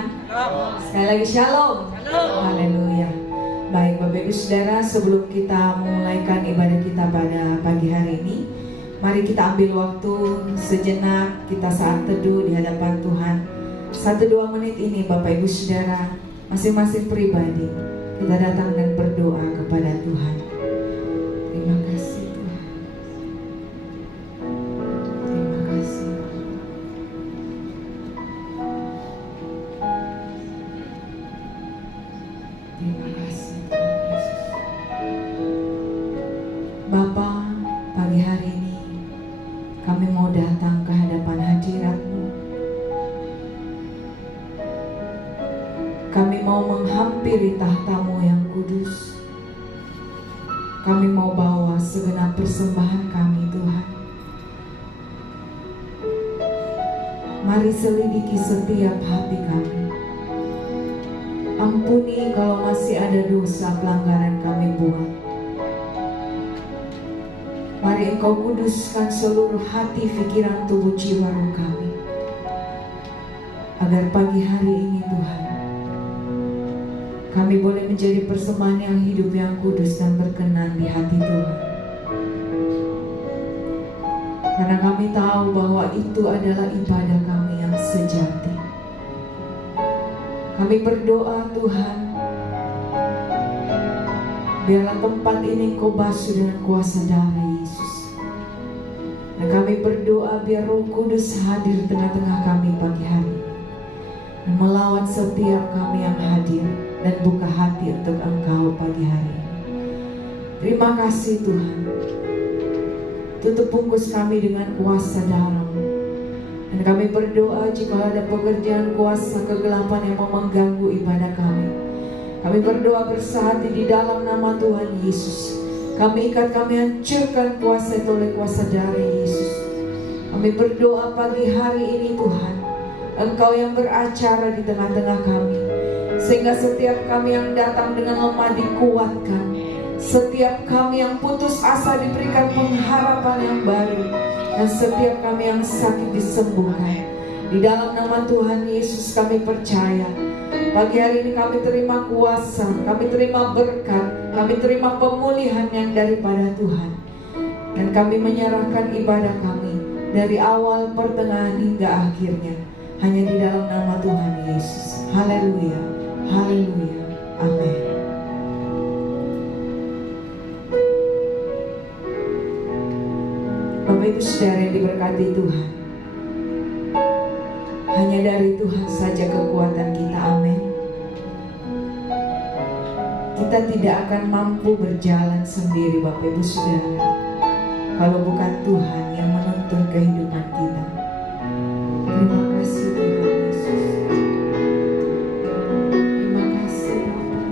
Tuhan? Sekali lagi shalom. Haleluya. Baik Bapak Ibu Saudara, sebelum kita memulaikan ibadah kita pada pagi hari ini, mari kita ambil waktu sejenak, kita saat teduh di hadapan Tuhan. 1-2 menit ini Bapak Ibu Saudara, masing-masing pribadi, kita datang dan berdoa kepada Tuhan. Terima kasih Tuhan. Terima kasih. Terima kasih Tuhan Yesus. Bapa, pagi hari ini kami mau datang ke hadapan hadirat-Mu. Kami mau menghampiri tahta-Mu yang kudus. Kami mau bawa segenap persembahan kami Tuhan. Mari selidiki setiap hati kami. Ampuni kalau masih ada dosa pelanggaran kami buat. Mari Engkau kuduskan seluruh hati, pikiran, tubuh, jiwa, roh kami. Agar pagi hari ini Tuhan, kami boleh menjadi persembahan yang hidup, yang kudus dan berkenan di hati Tuhan. Karena kami tahu bahwa itu adalah ibadah kami yang sejati. Kami berdoa Tuhan, biarlah tempat ini Engkau basuh dengan kuasa darah Yesus. Dan kami berdoa biar Roh Kudus hadir tengah-tengah kami pagi hari ini, dan melawat setiap kami yang hadir dan buka hati untuk Engkau pagi hari ini. Terima kasih Tuhan. Tutup bungkus kami dengan kuasa darah-Mu. Dan kami berdoa jika ada pekerjaan kuasa kegelapan yang mau mengganggu ibadah kami, kami berdoa bersahati di dalam nama Tuhan Yesus. Kami ikat, kami hancurkan kuasa itu oleh kuasa darah Yesus. Kami berdoa pagi hari ini Tuhan, Engkau yang beracara di tengah-tengah kami, sehingga setiap kami yang datang dengan lemah dikuatkan. Setiap kami yang putus asa diberikan pengharapan yang baru. Dan setiap kami yang sakit disembuhkan. Di dalam nama Tuhan Yesus kami percaya, pagi hari ini kami terima kuasa, kami terima berkat, kami terima pemulihan yang daripada Tuhan. Dan kami menyerahkan ibadah kami dari awal, pertengahan hingga akhirnya hanya di dalam nama Tuhan Yesus. Haleluya, haleluya, amin. Bapak Ibu Saudara yang diberkati Tuhan, hanya dari Tuhan saja kekuatan kita, amin. Kita tidak akan mampu berjalan sendiri Bapak Ibu Saudara, kalau bukan Tuhan yang menuntun kehidupan kita. Terima kasih Tuhan Yesus. Terima kasih Bapak.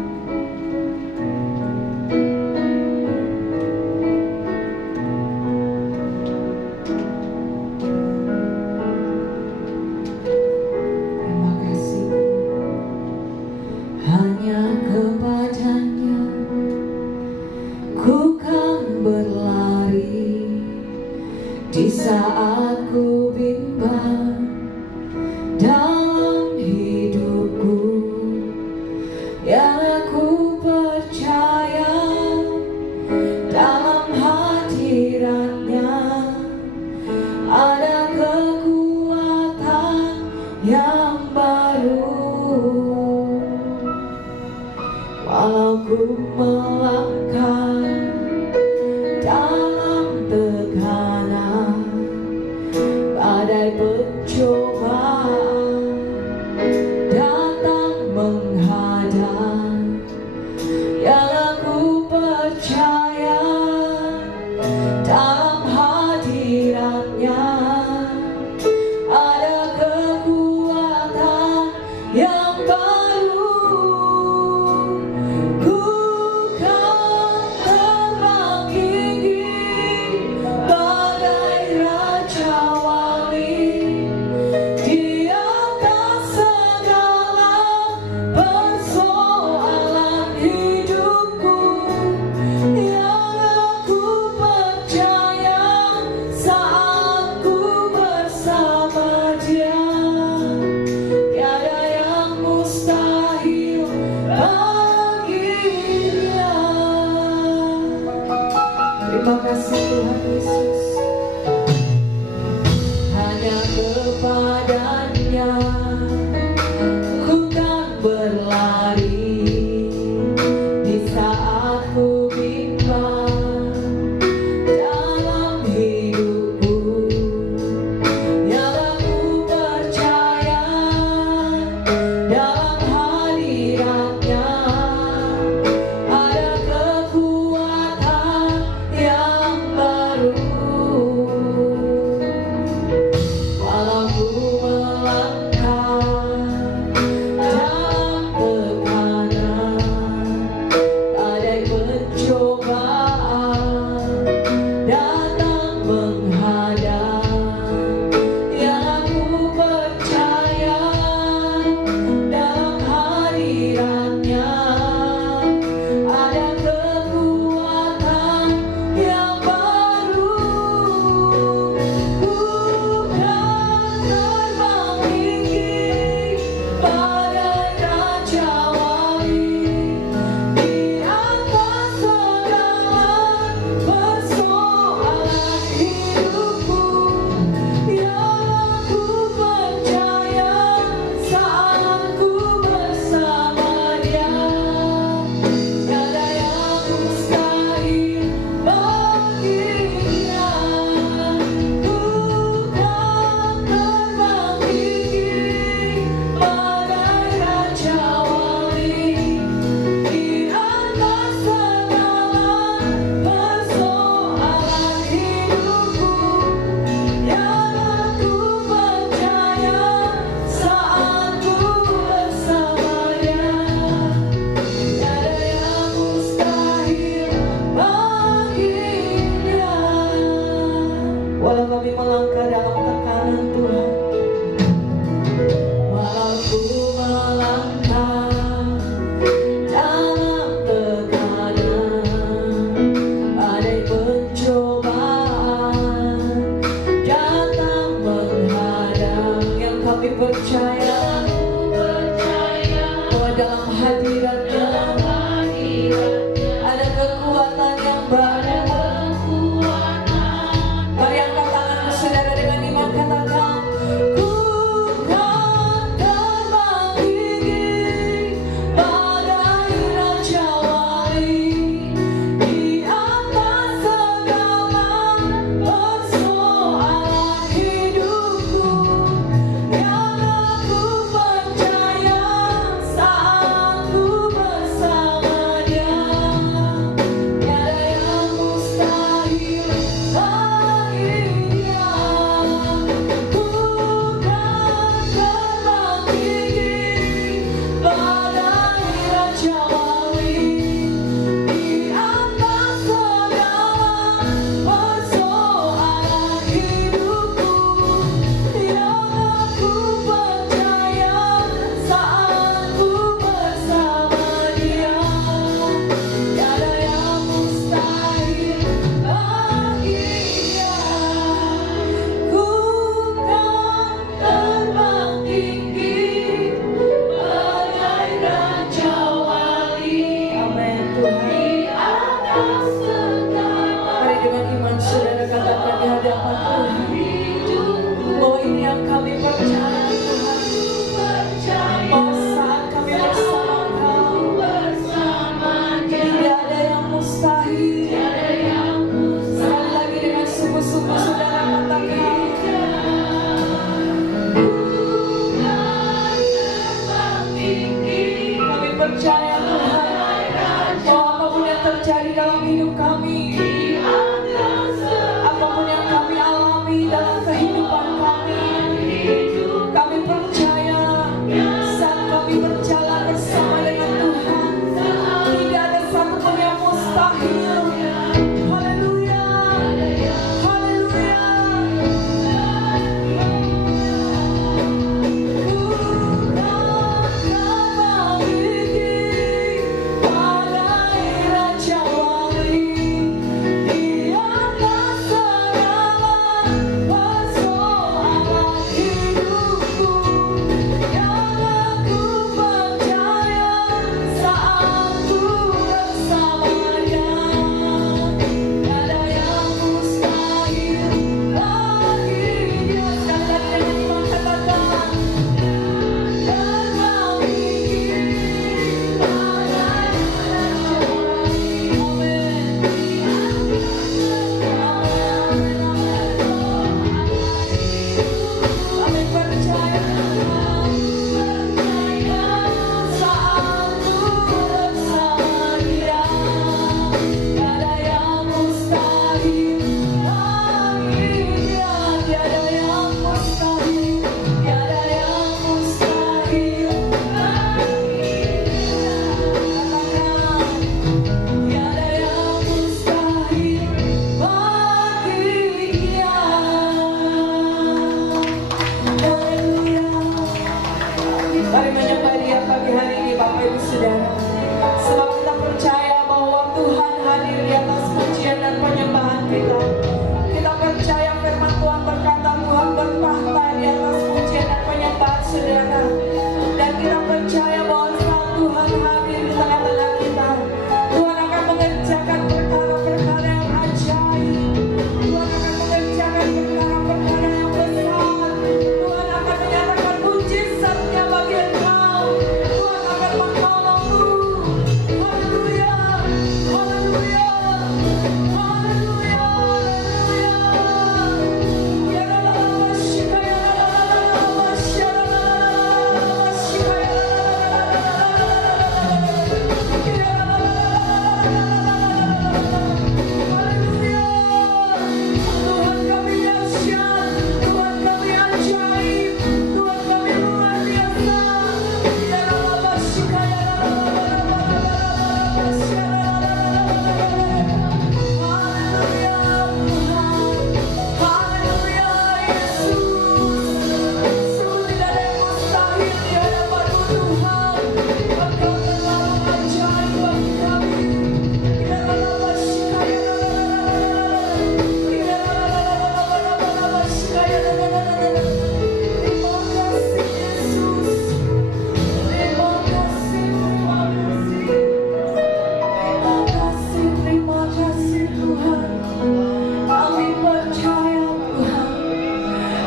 Terima kasih. Hanya kepadanya ku kan berlari di saat ku bimbang dalam hidupku. Yang aku percaya dalam hadiratnya ada kekuatan yang baru. Walau ku melangkah dalam tekanan badai pencobaan datang menghadang, yang aku percaya dalam hadiratnya ada kekuatan yang baru. Ku kan terbang tinggi bagai raja wali, di atas segala persoalan hidupku. Yang aku percaya saat ku bersama Dia, tiada yang Tuhan Yesus. Hanya kepadanya ku kan berlari di saat ku bimbang dalam hidupku. Yang aku percaya dalam hadiratnya ada kekuatan yang baru. Walau ku melangkah dalam tekanan, badai pencobaan datang menghadang, yang aku percaya dalam hadiratnya ada kekuatan yang baru. Bukan terbang tinggi badai raja wali di atas segala persoalan hidupku. Yang aku percaya saat ku bersama Dia, tiada yang mustahil baginya. Bukan terbang tinggi badai raja wali di atas segala persoalan hidupku. Yang aku percaya saat ku bersama Dia, tiada yang mustahil baginya. Walau kami melangkah dalam tekanan Tuhan, walau ku melangkah dalam tekanan, badai pencobaan datang menghadang, yang kami percaya bahwa dalam hadiratnya ada kekuatan yang baru. Mari angkat tanganmu saudara dengan iman, katakan, ku kan terbang tinggi badai raja wali di atas segala persoalan hidupku. Yang aku percaya saat ku bersama Dia, tiada yang mustahil baginya. Bukan terbang tinggi badai raja wali di atas segala persoalan hidupku. Yang aku percaya saat ku bersama Dia, tiada yang mustahil baginya. Bukan terbang tinggi badai raja wali. Amin Tuhan. Di atas segala. Mari dengan iman saudara katakan di hadapan Tuhan, bahwa ini yang kami percaya Tuhan, bahwa saat kami bersama Kau tidak ada yang mustahil. Sekali lagi dengan sungguh-sungguh saudara katakan, kami percaya Tuhan, bahwa apapun yang terjadi dalam hidup kami, apapun yang kami alami dalam kehidupan kami percaya saat kami berjalan bersama dengan Tuhan, tidak ada satupun yang mustahil. Haleluya, haleluya. Bukan terbang tinggi Saudara. Sebab kita percaya bahwa Tuhan hadir di atas pujian dan penyembahan kita. Kita percaya firman Tuhan berkata Tuhan bertahta di atas pujian dan penyembahan saudara. Dan kita percaya bahwa saat Tuhan hadir di tengah-tengah kita, Tuhan akan mengerjakan perkara-perkara yang ajaib. Tuhan akan mengerjakan perkara-perkara yang besar. Tuhan akan menyatakan mujizatnya bagi engkau. Tuhan akan menolongmu. Haleluya, haleluya, haleluya, haleluya. Ya Allah, shikaya, Tuhan kami dahsyat, Tuhan kami ajaib, Tuhan kami luar biasa. Ya Allah, shikaya, haleluya Tuhan, haleluya Yesus. Sungguh tidak ada yang mustahil di hadapan-Mu Tuhan. Engkau terlalu ajaib bagi kami. Ya Allah, shikaya, terima kasih Yesus. Terima kasih, terima kasih. Terima kasih Tuhan. Kami percaya Tuhan.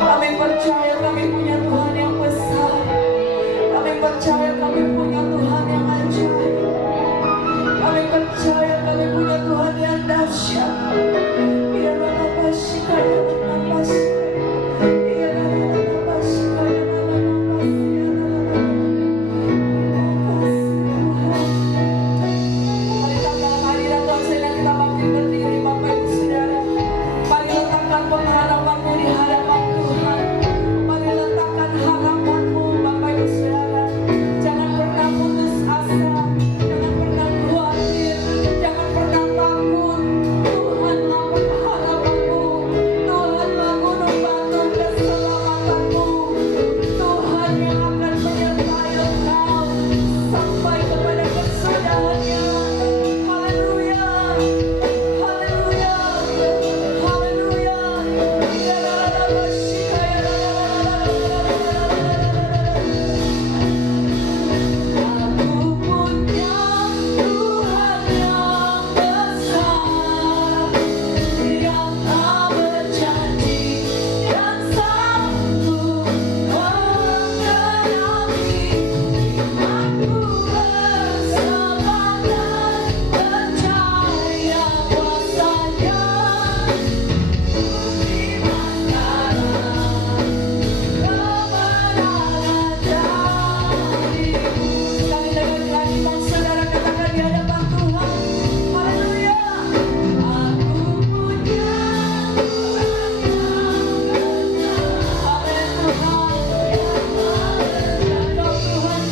Kami percaya kami punya Tuhan yang besar. Kami percaya kami punya Tuhan yang ajaib. Kami percaya kami punya Tuhan yang dahsyat. Ya Bapa, shikaya, Bapa, ya Bapa, shikaya, Bapa, terima kasih Tuhan. Mari dalam hadirat Tuhan sedang kita bangkit berdiri Bapak Ibu Saudara. Mari letakkan pengharapanmu di hadapan Tuhan. Mari letakkan harapanmu Bapak Ibu Saudara. Jangan pernah putus asa. Jangan pernah khawatir. Jangan pernah takut. Tuhanlah pengharapanmu. Tuhanlah gunung batu keselamatanmu. Tuhan yang akan menyertai engkau sampai kepada kesudahannya. Haleluya, haleluya, haleluya. Ya Allah, shikaya, aku punya Tuhan yang besar, yang tak berjanji dan sanggup mengenali. Aku bersemangat percaya kuasa-Nya. Sekali dengan kehadiran saudara katakan di hadapan Tuhan. Haleluya. Aku punya Tuhan yang besar. Amin Tuhan. Engkau Tuhan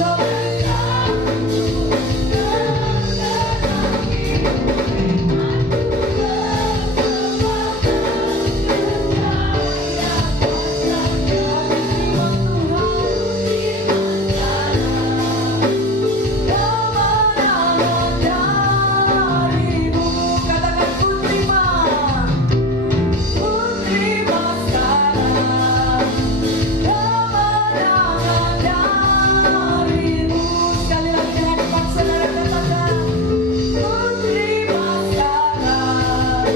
darimu. Katakan ku terima, ku terima sekarang kemenangan darimu. Sekali lagi dengan depan saudara katakan, ku terima sekarang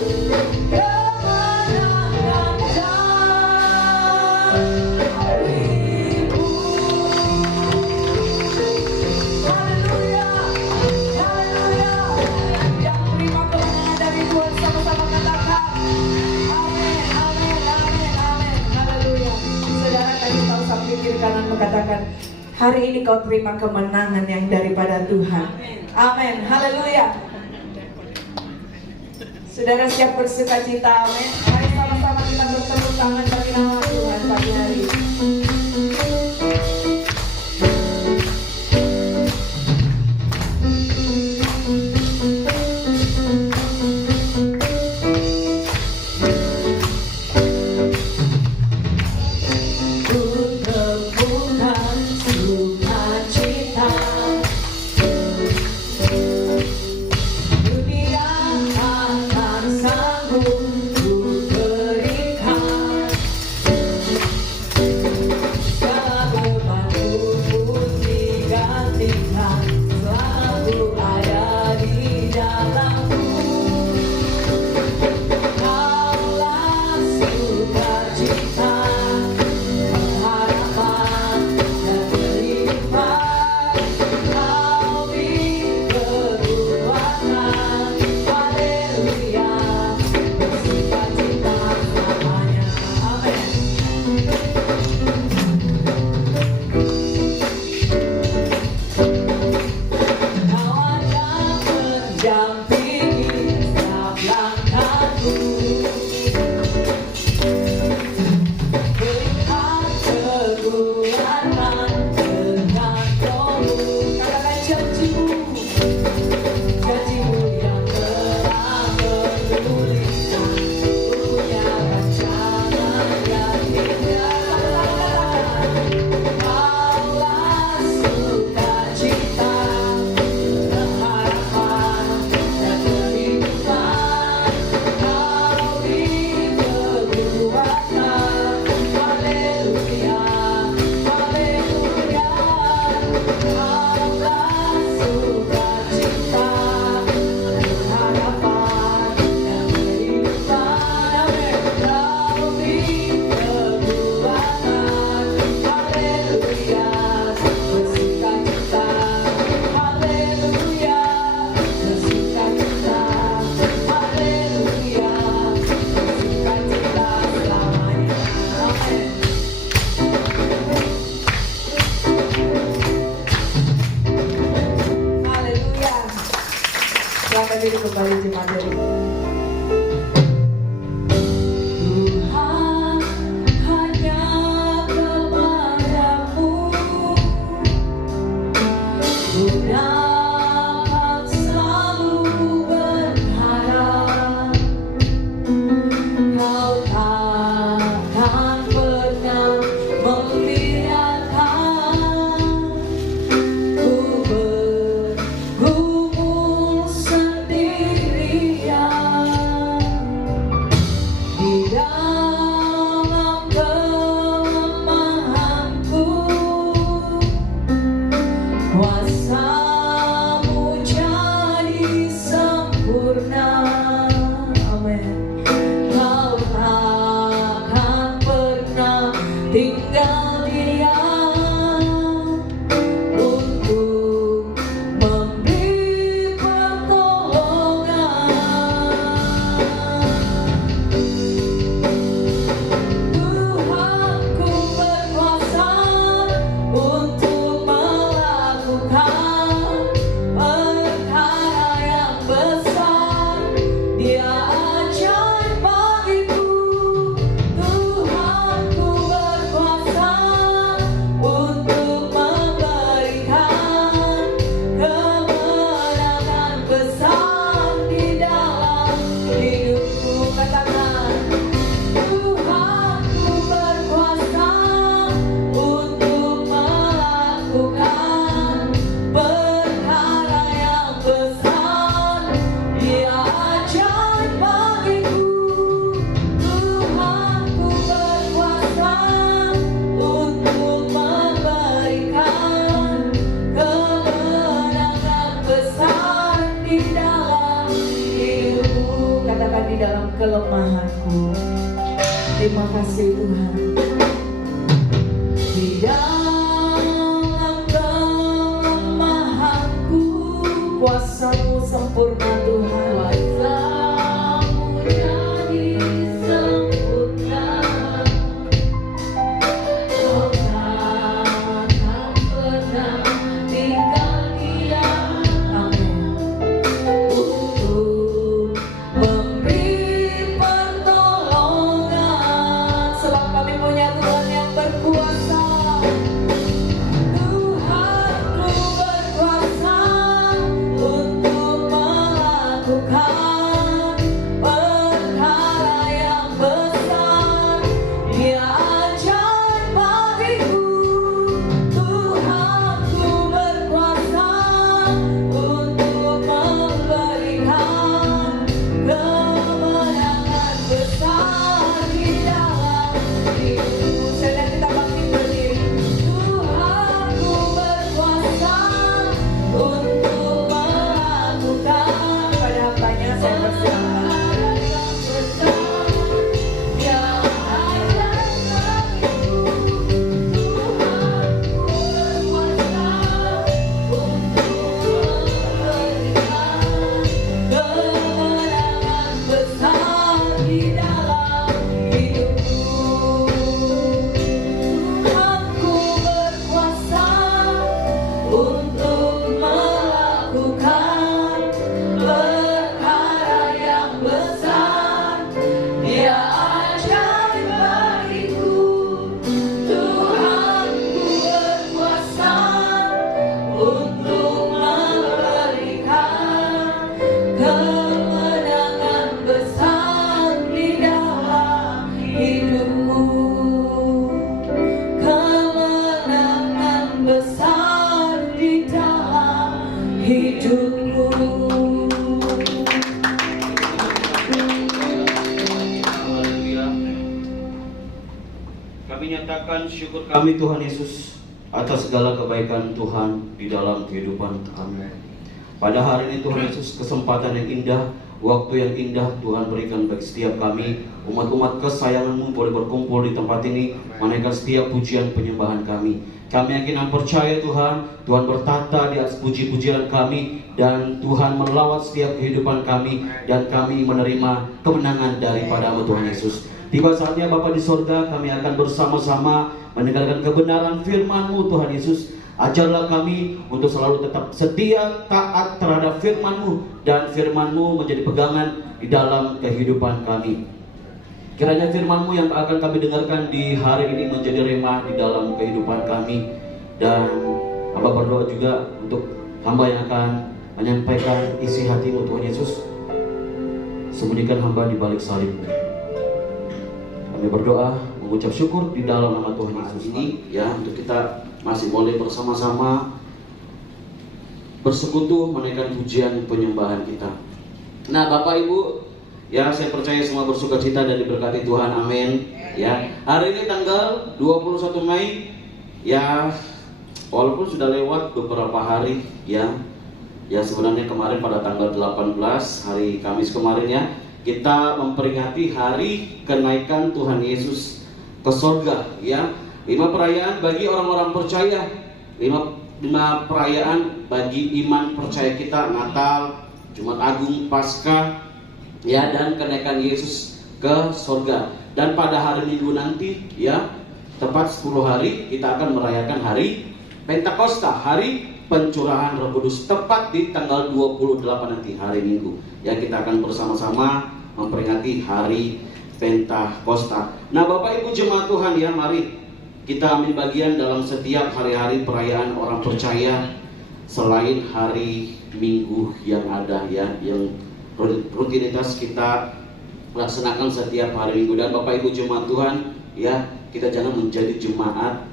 kemenangan darimu. Haleluya, haleluya. Yang terima kemenangan dari Tuhan sama-sama katakan amin, amin, amin, amin. Haleluya. Saudara tadi tahu sambil kiri kanan mengatakan hari ini kau terima kemenangan yang daripada Tuhan. Amin, haleluya. Saudara siap bersuka cita, amin. Mari sama-sama kita bertepuk tangan bagi nama Tuhan pagi hari ini. Ku tepukan sukacita pulihkan selama ku ada di dalammu. Kaulah sukacita, pengharapan dan kehidupan. Kau beri kekuatan, haleluya, bersukacita selamanya. Amin. Kau akan mendampingi setiap langkahku, berikan kekuatan dengan rohmu. Katakan janjimu, janjimu yang telah memulihkan, punya rancangan yang indah. Kaulah sukacita, pengharapan dan kehidupan. Kau beri kekuatan, haleluya, haleluya. Kaulah sukacita, pengharapan dan kehidupan. Kau beri kekuatan, haleluya, bersukacita, haleluya, bersukacita, haleluya, bersukacita selamanya. Amin. Haleluya. Silakan diri kembali jemaat dari Tuhan, hanya kepadamu ku dapat selalu berharap. Kau takkan pernah membiarkan ku bergumul sendirian di dalam kelemahanku. Kuasa-Mu jadi sempurna. Amin. Kau takkan pernah tinggal diam untuk memberi pertolongan. Tuhanku berkuasa untuk melakukan perkara yang besar. Dia ajaib bagiku. Tuhanku berkuasa untuk memberikan kemenangan besar di dalam hidupku. Katakan, Tuhanku berkuasa untuk melakukan perkara yang besar. Dia ajaib bagiku. Tuhanku berkuasa untuk memberikan kemenangan besar di dalam hidupku. Katakan, di dalam kelemahanku. Terima kasih Tuhan. Di dalam kelemahanku, kuasa-Mu sempurna Tuhan. Kuasa-Mu jadi sempurna. Kau takkan pernah tinggal diam. Amin. Untuk memberi pertolongan. Sebab kami punya Tuhan yang berkuasa. untuk melakukan perkara yang besar. Dia ajaib bagiku, Tuhanku berkuasa untuk memberikan kemenangan besar di dalam hidupku. Kemenangan besar di dalam hidupku. Haleluya. Kami nyatakan syukur kami Tuhan Yesus atas segala kebaikan Tuhan di dalam kehidupan kami. Pada hari ini Tuhan Yesus, kesempatan yang indah, waktu yang indah Tuhan berikan bagi setiap kami, umat-umat kesayangan-Mu boleh berkumpul di tempat ini, menaikkan setiap pujian penyembahan kami. Kami yakin dan percaya Tuhan, Tuhan bertata di atas puji-pujian kami, dan Tuhan melawat setiap kehidupan kami, dan kami menerima kemenangan daripada-Mu Tuhan Yesus. Tiba saatnya Bapa di sorga, kami akan bersama-sama mendengarkan kebenaran firman-Mu Tuhan Yesus. Ajarlah kami untuk selalu tetap setia, taat terhadap firman-Mu, dan firman-Mu menjadi pegangan di dalam kehidupan kami. Kiranya firman-Mu yang akan kami dengarkan di hari ini menjadi rema di dalam kehidupan kami. Dan hamba berdoa juga untuk hamba yang akan menyampaikan isi hati-Mu Tuhan Yesus. Sembunyikan hamba di balik salib-Mu. Kami berdoa mengucap syukur di dalam nama Tuhan Yesus ini, ya, untuk kita masih boleh bersama-sama bersekutu menaikkan pujian penyembahan kita. Nah, Bapak Ibu, ya, saya percaya semua bersuka cita dan diberkati Tuhan, amin. Ya, hari ini tanggal 21 Mei, ya, walaupun sudah lewat beberapa hari, ya sebenarnya kemarin pada tanggal 18 hari Kamis kemarin, ya, kita memperingati hari kenaikan Tuhan Yesus ke sorga, ya. 5 perayaan bagi orang-orang percaya, 5 perayaan bagi iman percaya kita: Natal, Jumat Agung, Paskah, ya, dan kenaikan Yesus ke sorga. Dan pada hari Minggu nanti, ya, tepat 10 hari kita akan merayakan hari Pentakosta, hari pencurahan Roh Kudus, tepat di tanggal 28 nanti, hari Minggu. Ya, kita akan bersama-sama memperingati hari Pentakosta. Nah, Bapak Ibu jemaat Tuhan, ya, mari kita ambil bagian dalam setiap hari-hari perayaan orang percaya selain hari Minggu yang ada, ya, yang rutinitas kita laksanakan setiap hari Minggu. Dan Bapak Ibu jemaat Tuhan, ya, kita jangan menjadi jemaat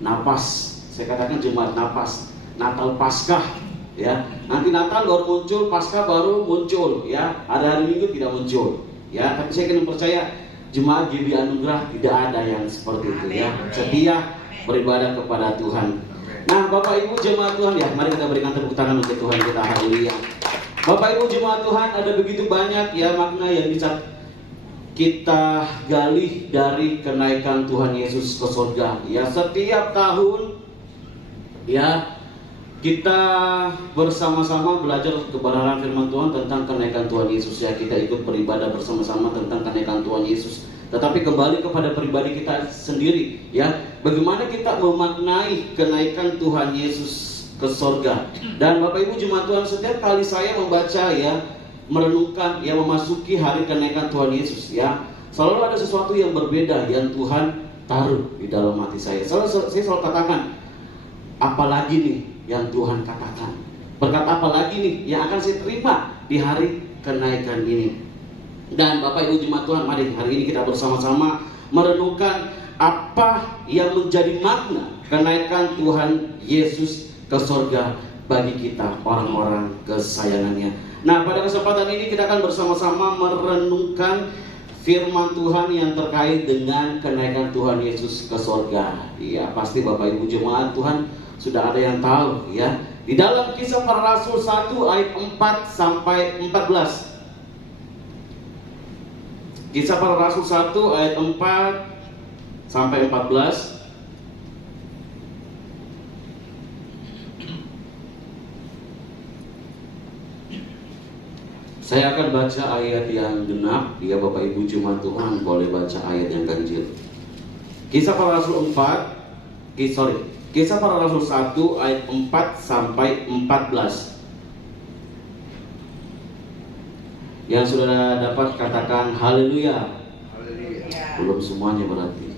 napas. Saya katakan jemaat napas. Natal Paskah, ya. Nanti Natal baru muncul, Paskah baru muncul, ya. Hari Minggu tidak muncul, ya. Tapi saya ingin percaya jemaat GBI Anugerah tidak ada yang seperti itu, ya. Setia beribadah kepada Tuhan. Nah, Bapak Ibu jemaat Tuhan, ya, mari kita berikan tepuk tangan untuk Tuhan kita, haleluya. Bapak Ibu jemaat Tuhan, ada begitu banyak, ya, makna yang bisa kita gali dari kenaikan Tuhan Yesus ke surga. Ya, setiap tahun, ya, kita bersama-sama belajar kebenaran firman Tuhan tentang kenaikan Tuhan Yesus, ya. Kita ikut beribadah bersama-sama tentang kenaikan Tuhan Yesus. Tetapi kembali kepada pribadi kita sendiri, ya, bagaimana kita memaknai kenaikan Tuhan Yesus ke sorga. Dan Bapak Ibu jemaat Tuhan, setiap kali saya membaca, ya, merenungkan, ya, memasuki hari kenaikan Tuhan Yesus, ya, selalu ada sesuatu yang berbeda yang Tuhan taruh di dalam hati saya. Saya selalu katakan, apalagi nih yang Tuhan katakan, berkat apa lagi nih yang akan saya terima di hari kenaikan ini. Dan Bapak Ibu jemaat Tuhan, mari hari ini kita bersama-sama merenungkan apa yang menjadi makna kenaikan Tuhan Yesus ke surga bagi kita, orang-orang kesayangannya. Nah, pada kesempatan ini kita akan bersama-sama merenungkan firman Tuhan yang terkait dengan kenaikan Tuhan Yesus ke surga. Iya, pasti Bapak Ibu jemaat Tuhan sudah ada yang tahu, ya. Di dalam Kisah Para Rasul 1 ayat 4 sampai 14. Kisah Para Rasul 1 ayat 4 sampai 14. Saya akan baca ayat yang genap, ya. Bapak Ibu jemaat Tuhan boleh baca ayat yang ganjil. Kisah Para Rasul 4, Kisah Para Rasul 1 ayat 4 sampai 14. Yang sudah dapat katakan haleluya. Belum semuanya berarti.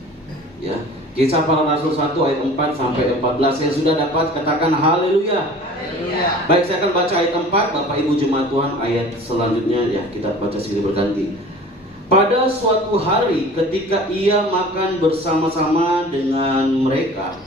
Ya. Kisah Para Rasul 1 ayat 4 sampai 14. Yang sudah dapat katakan haleluya. Baik, saya akan baca ayat 4. Bapak Ibu Jemaat Tuhan, ayat selanjutnya ya kita baca silih berganti. Pada suatu hari ketika ia makan bersama-sama dengan mereka,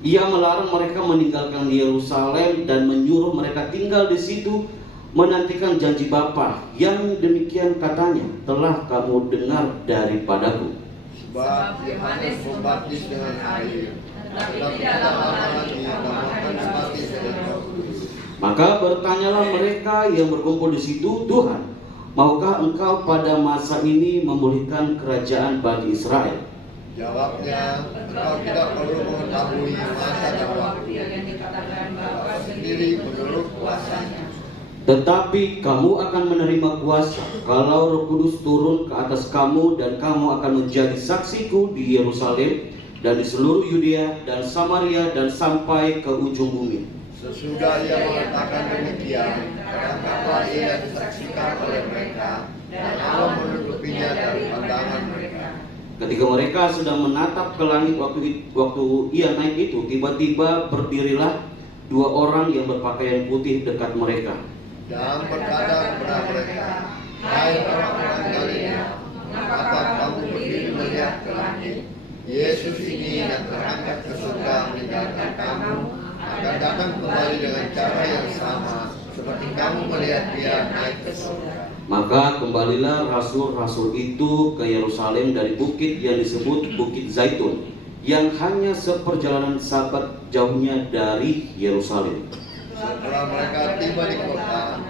ia melarang mereka meninggalkan Yerusalem dan menyuruh mereka tinggal di situ menantikan janji Bapa yang demikian katanya, telah kamu dengar daripadaku. Sebab Yohanes membaptis dengan air, tetapi tidak lama lagi kamu akan dibaptis dengan Roh Kudus. Maka bertanyalah mereka yang berkumpul di situ, Tuhan, maukah engkau pada masa ini memulihkan kerajaan bagi Israel? Jawabnya, engkau tidak perlu mengetahui masa dan waktu yang dikatakan Bapa sendiri menurut kuasanya. Tetapi kamu akan menerima kuasa kalau Roh Kudus turun ke atas kamu, dan kamu akan menjadi saksiku di Yerusalem dan di seluruh Yudea dan Samaria dan sampai ke ujung bumi. Sesudah ia mengatakan demikian, kadang-kadang ia disaksikan oleh mereka, dan Allah menutupinya dari pandangan mereka. Ketika mereka sedang menatap ke langit waktu ia naik itu, tiba-tiba berdirilah dua orang yang berpakaian putih dekat mereka. Dan berkata kepada mereka, hai orang-orang Galilea, mengapa kamu berdiri melihat ke langit? Yesus ini yang terangkat ke surga meninggalkan kamu akan datang kembali dengan cara yang sama seperti kamu melihat dia naik ke surga. Maka kembalilah rasul-rasul itu ke Yerusalem dari bukit yang disebut Bukit Zaitun, yang hanya seperjalanan sabat jauhnya dari Yerusalem. Setelah mereka tiba di kota,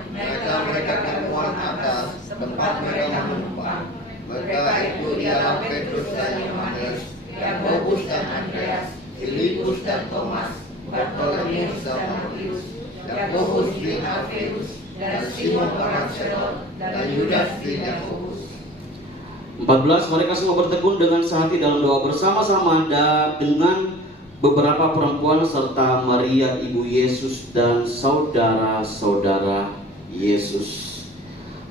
mereka kemuan atas tempat mereka menumpang. Mereka itu ialah Petrus dan Yohanes, Yakobus dan Andreas, Filipus dan Thomas, Bartolomeus dan Matius, Yakobus bin Alfeus, dan Simon orang Selot, dan Yudas bin Yakobus. 14. Mereka semua bertekun dengan sehati dalam doa bersama-sama dengan beberapa perempuan serta Maria ibu Yesus dan saudara-saudara Yesus.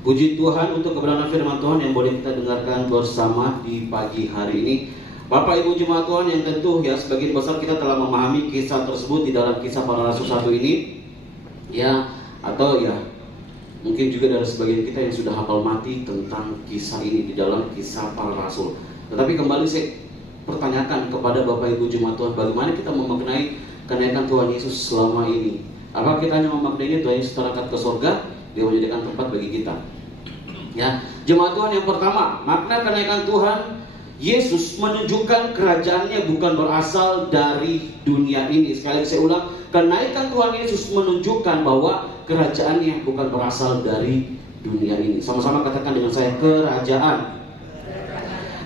Puji Tuhan untuk kebenaran firman Tuhan yang boleh kita dengarkan bersama di pagi hari ini. Bapak Ibu Jemaat Tuhan yang tentu ya sebagian besar kita telah memahami kisah tersebut di dalam Kisah Para Rasul 1 ini, ya, atau ya mungkin juga dari sebagian kita yang sudah hafal mati tentang kisah ini di dalam Kisah Para Rasul. Tetapi kembali saya pertanyakan kepada Bapak Ibu Jemaat Tuhan, bagaimana kita memaknai kenaikan Tuhan Yesus selama ini? Apakah kita hanya memaknainya Tuhan Yesus terangkat ke surga, dia menjadikan tempat bagi kita? Ya, Jemaat Tuhan, yang pertama, makna kenaikan Tuhan Yesus menunjukkan kerajaannya bukan berasal dari dunia ini. Sekali lagi saya ulang, kenaikan Tuhan Yesus menunjukkan bahwa kerajaannya bukan berasal dari dunia ini. Sama-sama katakan dengan saya, kerajaan.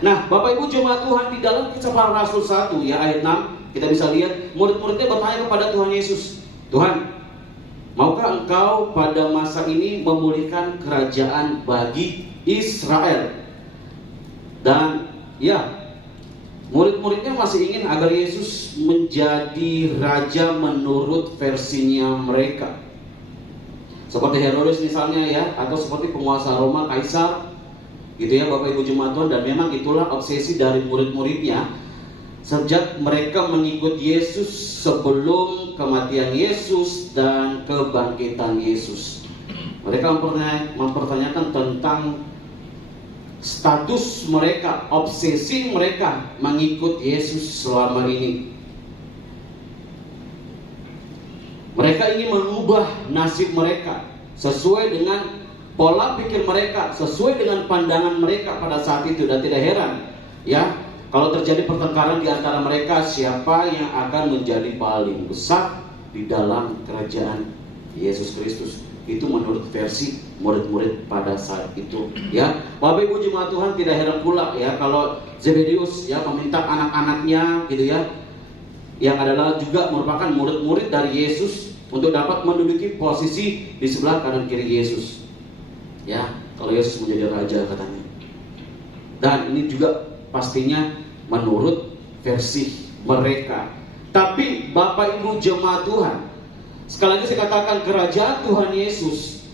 Nah, Bapak Ibu Jemaat Tuhan, di dalam Kisah Para Rasul 1 ya ayat 6 kita bisa lihat murid-muridnya bertanya kepada Tuhan Yesus, Tuhan, maukah engkau pada masa ini memulihkan kerajaan bagi Israel? Dan ya, murid-muridnya masih ingin agar Yesus menjadi raja menurut versinya mereka, seperti Herodes misalnya ya, atau seperti penguasa Roma Kaisar gitu ya Bapak Ibu Jemaat Tuhan. Dan memang itulah obsesi dari murid-muridnya sejak mereka mengikut Yesus sebelum kematian Yesus dan kebangkitan Yesus. Mereka mempertanyakan tentang status mereka, obsesi mereka mengikut Yesus selama ini. Mereka ingin mengubah nasib mereka sesuai dengan pola pikir mereka, sesuai dengan pandangan mereka pada saat itu. Dan tidak heran ya kalau terjadi pertengkaran di antara mereka, siapa yang akan menjadi paling besar di dalam kerajaan Yesus Kristus. Itu menurut versi murid-murid pada saat itu ya. Bapak Ibu Jemaat Tuhan, tidak heran pula ya kalau Zebedius ya meminta anak-anaknya gitu ya, yang adalah juga merupakan murid-murid dari Yesus, untuk dapat menduduki posisi di sebelah kanan kiri Yesus. Ya, kalau Yesus menjadi raja katanya. Dan ini juga pastinya menurut versi mereka. Tapi Bapak Ibu jemaat Tuhan, sekali lagi saya katakan, kerajaan Tuhan Yesus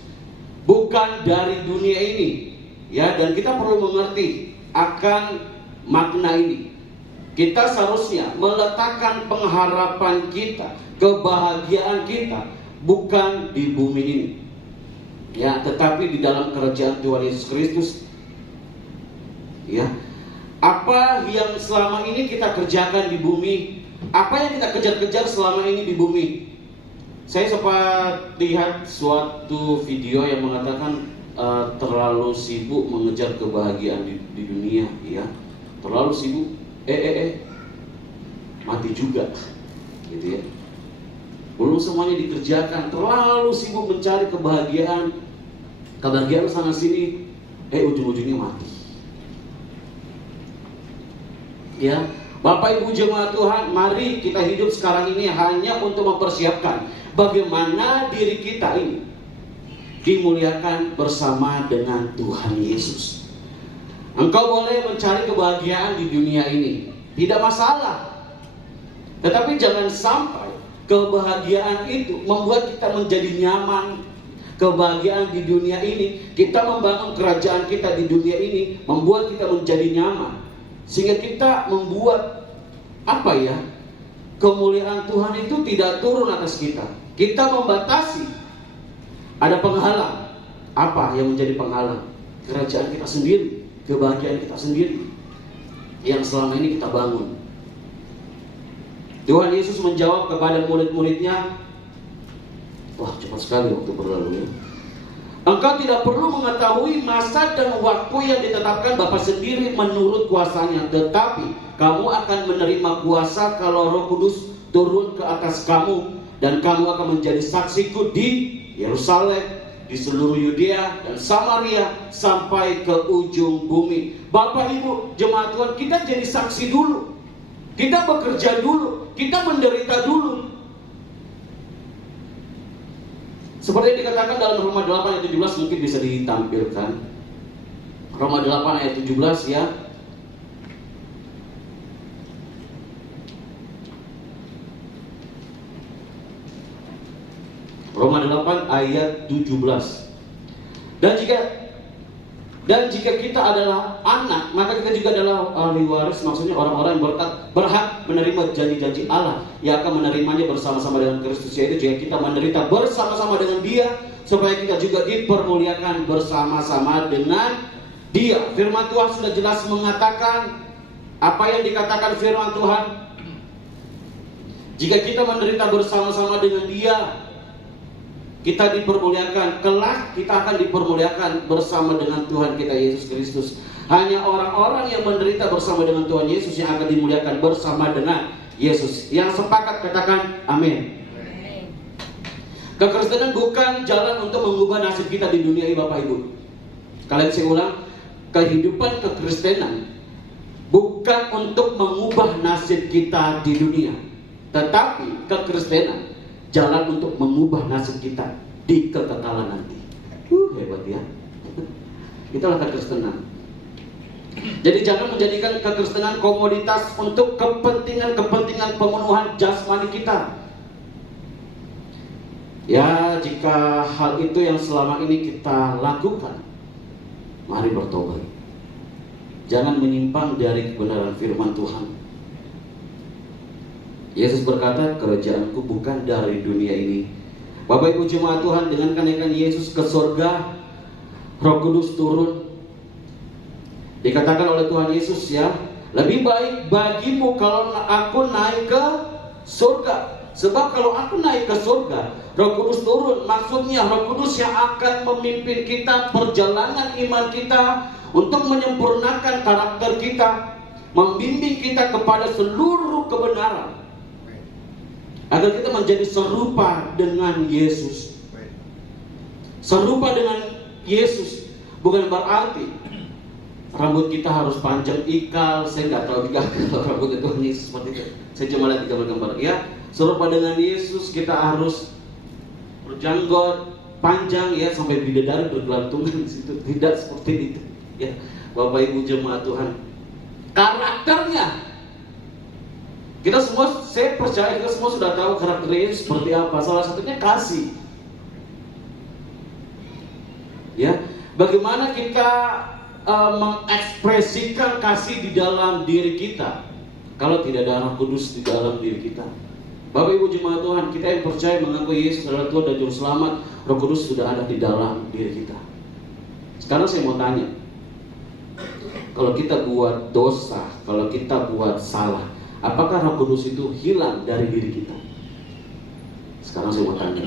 bukan dari dunia ini, ya, dan kita perlu mengerti akan makna ini. Kita seharusnya meletakkan pengharapan kita, kebahagiaan kita bukan di bumi ini, ya, tetapi di dalam kerajaan Tuhan Yesus Kristus. Ya, apa yang selama ini kita kerjakan di bumi, apa yang kita kejar-kejar selama ini di bumi. Saya sempat lihat suatu video yang mengatakan terlalu sibuk mengejar kebahagiaan di dunia, ya, terlalu sibuk, mati juga, gitu ya. Belum semuanya dikerjakan, terlalu sibuk mencari kebahagiaan sana sini, ujung-ujungnya mati. Ya, Bapak Ibu jemaat Tuhan, mari kita hidup sekarang ini hanya untuk mempersiapkan bagaimana diri kita ini dimuliakan bersama dengan Tuhan Yesus. Engkau boleh mencari kebahagiaan di dunia ini, tidak masalah. Tetapi jangan sampai kebahagiaan itu membuat kita menjadi nyaman. Kebahagiaan di dunia ini, kita membangun kerajaan kita di dunia ini, membuat kita menjadi nyaman, sehingga kita membuat kemuliaan Tuhan itu tidak turun atas kita. Kita membatasi. Ada penghalang. Apa yang menjadi penghalang? Kerajaan kita sendiri, kebahagiaan kita sendiri yang selama ini kita bangun. Tuhan Yesus menjawab kepada murid-muridnya, wah, cepat sekali waktu berlalu, ya. Engkau tidak perlu mengetahui masa dan waktu yang ditetapkan Bapa sendiri menurut kuasanya, tetapi kamu akan menerima kuasa kalau Roh Kudus turun ke atas kamu, dan kamu akan menjadi saksiku di Yerusalem, di seluruh Yudea dan Samaria, sampai ke ujung bumi. Bapak Ibu jemaat Tuhan, kita jadi saksi dulu, kita bekerja dulu, kita menderita dulu. Seperti yang dikatakan dalam Roma 8 ayat 17, mungkin bisa ditampilkan. Roma 8 ayat 17, ya. Roma 8 ayat 17. Dan jika kita adalah anak, maka kita juga adalah ahli waris, maksudnya orang-orang yang berhak menerima janji-janji Allah, yang akan menerimanya bersama-sama dengan Kristus, yaitu jika kita menderita bersama-sama dengan Dia, supaya kita juga dipermuliakan bersama-sama dengan Dia. Firman Tuhan sudah jelas mengatakan apa yang dikatakan firman Tuhan. Jika kita menderita bersama-sama dengan Dia, kita dipermuliakan, kelak kita akan dipermuliakan bersama dengan Tuhan kita Yesus Kristus. Hanya orang-orang yang menderita bersama dengan Tuhan Yesus yang akan dimuliakan bersama dengan Yesus. Yang sepakat katakan amin. Kekristenan bukan jalan untuk mengubah nasib kita di dunia ini, Bapak Ibu. Kalian saya ulang, kehidupan kekristenan bukan untuk mengubah nasib kita di dunia, tetapi kekristenan jalan untuk mengubah nasib kita di kekekalan nanti. Hebat ya. Itulah kekristenan. Jadi jangan menjadikan kekristenan komoditas untuk kepentingan pemenuhan jasmani kita. Ya, jika hal itu yang selama ini kita lakukan, mari bertobat. Jangan menyimpang dari kebenaran firman Tuhan. Yesus berkata, kerajaanku bukan dari dunia ini. Bapak Ibu jemaat Tuhan, dengan kenaikan Yesus ke surga, Roh Kudus turun. Dikatakan oleh Tuhan Yesus, ya, lebih baik bagimu kalau aku naik ke surga. Sebab kalau aku naik ke surga, Roh Kudus turun. Maksudnya Roh Kudus yang akan memimpin kita perjalanan iman kita, untuk menyempurnakan karakter kita, membimbing kita kepada seluruh kebenaran, agar kita menjadi serupa dengan Yesus. Serupa dengan Yesus bukan berarti rambut kita harus panjang ikal. Saya nggak tahu juga kalau rambut Tuhan Yesus seperti itu. Saya cuma lihat di gambar-gambar. Ya, serupa dengan Yesus kita harus berjanggot panjang, ya, sampai bidadari bergelantungan di situ. Tidak seperti itu. Ya, Bapak Ibu jemaat Tuhan, karakternya Kita semua, saya percaya kita semua sudah tahu karakter Yesus seperti apa. Salah satunya kasih. Ya, bagaimana kita mengekspresikan kasih di dalam diri kita kalau tidak ada Roh Kudus di dalam diri kita? Bapak Ibu jemaat Tuhan, kita yang percaya mengaku Yesus adalah Tuhan dan Juru Selamat, Roh Kudus sudah ada di dalam diri kita. Sekarang saya mau tanya, kalau kita buat dosa, kalau kita buat salah, apakah Roh Kudus itu hilang dari diri kita? Sekarang saya mau tanya.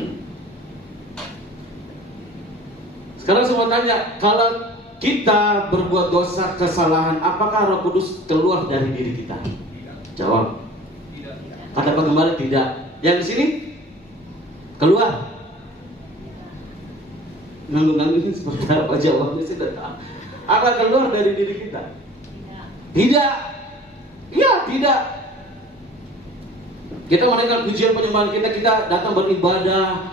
Kalau kita berbuat dosa, kesalahan, apakah Roh Kudus keluar dari diri kita? Jawab. Kata pengembara tidak. Yang di sini keluar. Nanggung-nanggung ini seperti apa jawabnya? Saya tidak tahu. Apa keluar dari diri kita? Tidak. Iya, tidak. Kita menaikkan pujian penyembahan kita datang beribadah.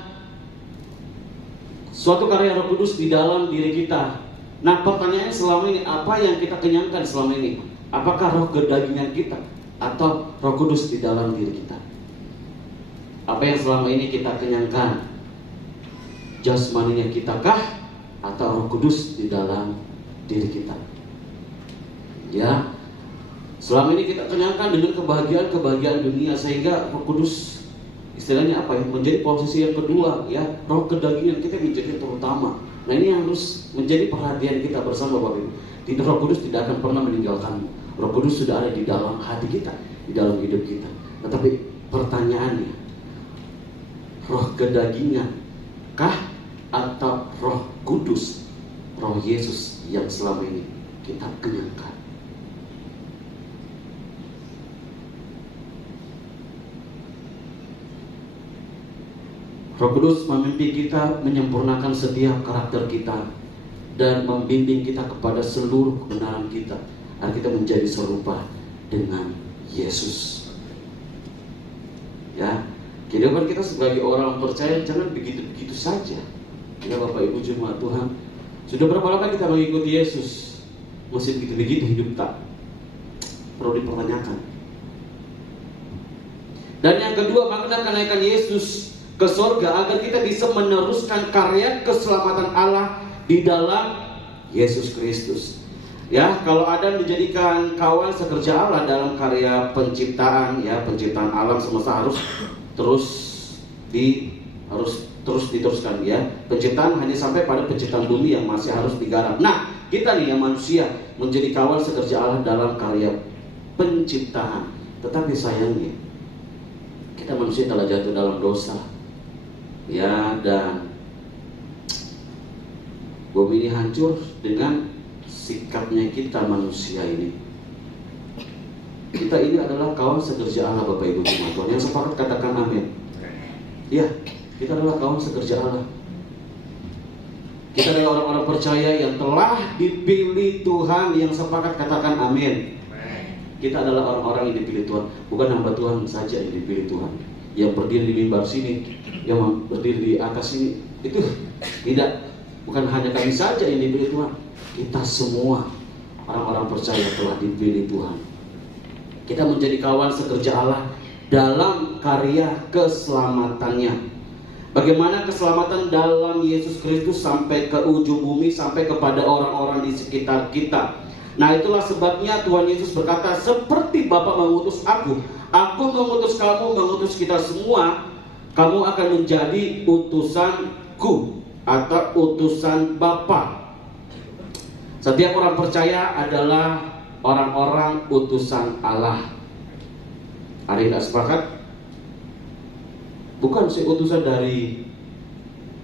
Suatu karya Roh Kudus di dalam diri kita. Nah, pertanyaannya selama ini, apa yang kita kenyangkan selama ini? Apakah roh kedagingan kita atau Roh Kudus di dalam diri kita? Apa yang selama ini kita kenyangkan? Jasmaninya kita kah atau Roh Kudus di dalam diri kita? Ya, selama ini kita kenyangkan dengan kebahagiaan dunia, sehingga Roh Kudus istilahnya apa ya, menjadi posisi yang kedua, ya. Roh kedagingan kita menjadi terutama. Nah, ini yang harus menjadi perhatian kita bersama, Bapak Ibu. Tidak, Roh Kudus tidak akan pernah meninggalkanmu. Roh Kudus sudah ada di dalam hati kita, di dalam hidup kita. Tetapi pertanyaannya, roh kedagingan kah atau Roh Kudus, Roh Yesus yang selama ini kita kenyangkan? Roh Kudus memimpin kita menyempurnakan setiap karakter kita dan membimbing kita kepada seluruh kebenaran kita, agar kita menjadi serupa dengan Yesus. Ya, kehidupan kita sebagai orang percaya jangan begitu-begitu saja. Ya Bapak Ibu jemaat Tuhan, sudah berapa lama kita mengikuti Yesus? Masih begitu-begitu hidup tak? Perlu dipertanyakan. Dan yang kedua, makna kenaikan Yesus ke surga agar kita bisa meneruskan karya keselamatan Allah di dalam Yesus Kristus. Ya, kalau Adam dijadikan kawan sekerja Allah dalam karya penciptaan, ya, penciptaan alam semesta harus terus diteruskan, ya. Penciptaan hanya sampai pada penciptaan bumi yang masih harus digarap. Nah, kita nih yang manusia menjadi kawan sekerja Allah dalam karya penciptaan. Tetapi sayangnya kita manusia telah jatuh dalam dosa. Ya, dan bumi ini hancur dengan sikapnya kita manusia ini. Kita ini adalah kawan sekerja Allah, Bapak Ibu jemaat Tuhan. Yang sepakat katakan amin. Ya, kita adalah kawan sekerja Allah. Kita adalah orang-orang percaya yang telah dipilih Tuhan. Yang sepakat katakan amin. Kita adalah orang-orang yang dipilih Tuhan, bukan hamba Tuhan saja yang dipilih Tuhan. Yang berdiri di mimbar sini, yang berdiri di atas sini, itu tidak, bukan hanya kami saja yang dipilih Tuhan. Kita semua orang-orang percaya telah dipilih Tuhan. Kita menjadi kawan sekerja Allah dalam karya keselamatannya. Bagaimana keselamatan dalam Yesus Kristus sampai ke ujung bumi, sampai kepada orang-orang di sekitar kita. Nah, itulah sebabnya Tuhan Yesus berkata, seperti Bapa mengutus aku mengutus kamu, mengutus kita semua. Kamu akan menjadi utusanku atau utusan Bapa. Setiap orang percaya adalah orang-orang utusan Allah. Ada yang tidak sepakat? Bukan saya utusan dari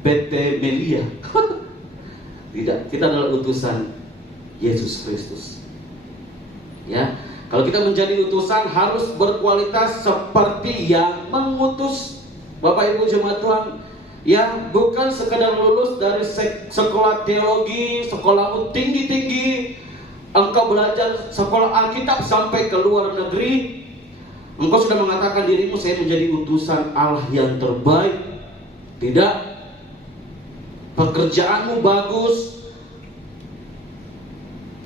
PT Melia. Tidak, kita adalah utusan Yesus Kristus. Ya, kalau kita menjadi utusan harus berkualitas seperti yang mengutus. Bapak Ibu jemaat Tuhan, ya, bukan sekedar lulus dari sekolah teologi, sekolahmu tinggi-tinggi, engkau belajar sekolah Alkitab sampai ke luar negeri, engkau sudah mengatakan dirimu saya menjadi utusan Allah yang terbaik. Tidak. Pekerjaanmu bagus,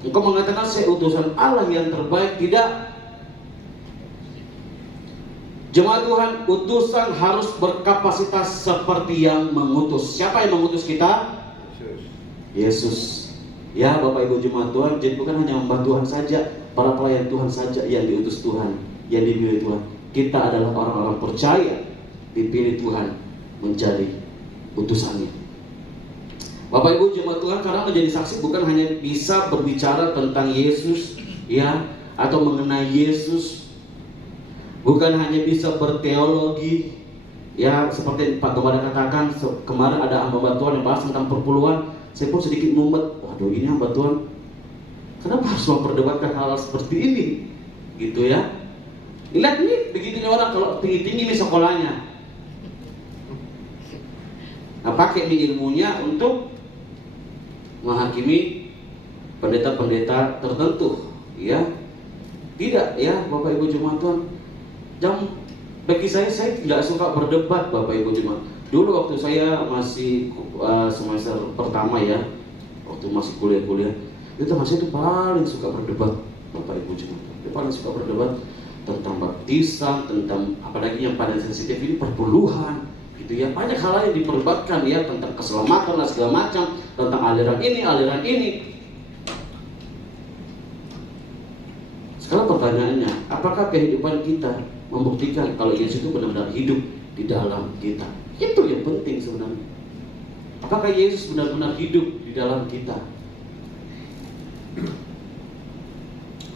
engkau mengatakan saya utusan Allah yang terbaik. Tidak. Jemaat Tuhan, utusan harus berkapasitas seperti yang mengutus. Siapa yang mengutus kita? Yesus. Ya Bapak Ibu jemaat Tuhan, jadi bukan hanya hamba Tuhan saja, para pelayan Tuhan saja yang diutus Tuhan, yang dipilih Tuhan. Kita adalah orang-orang percaya, dipilih Tuhan menjadi utusannya. Bapak Ibu jemaat Tuhan, karena menjadi saksi bukan hanya bisa berbicara tentang Yesus, ya, atau mengenai Yesus, bukan hanya bisa berteologi, ya, seperti Pak Gembala katakan kemarin ada hamba Tuhan yang bahas tentang perpuluhan. Saya pun sedikit mumet, waduh ini hamba Tuhan, kenapa harus memperdebatkan hal seperti ini, gitu ya. Lihat nih, begitunya orang kalau tinggi-tinggi nih sekolahnya. Nah, pakai nih ilmunya untuk menghakimi pendeta-pendeta tertentu, ya. Tidak, ya Bapak Ibu jemaat Tuhan. Bagi saya tidak suka berdebat Bapak Ibu jemaat. Dulu waktu saya masih semester pertama ya, waktu masih kuliah, itu masih itu paling suka berdebat Bapak Ibu jemaat. Dia paling suka berdebat tentang baptisan, tentang apalagi yang paling sensitif ini perpuluhan, gitu ya. Banyak hal yang diperdebatkan ya, tentang keselamatan dan segala macam, tentang aliran ini. Sekarang pertanyaannya, apakah kehidupan kita membuktikan kalau Yesus itu benar-benar hidup di dalam kita? Itu yang penting sebenarnya. Apakah Yesus benar-benar hidup di dalam kita?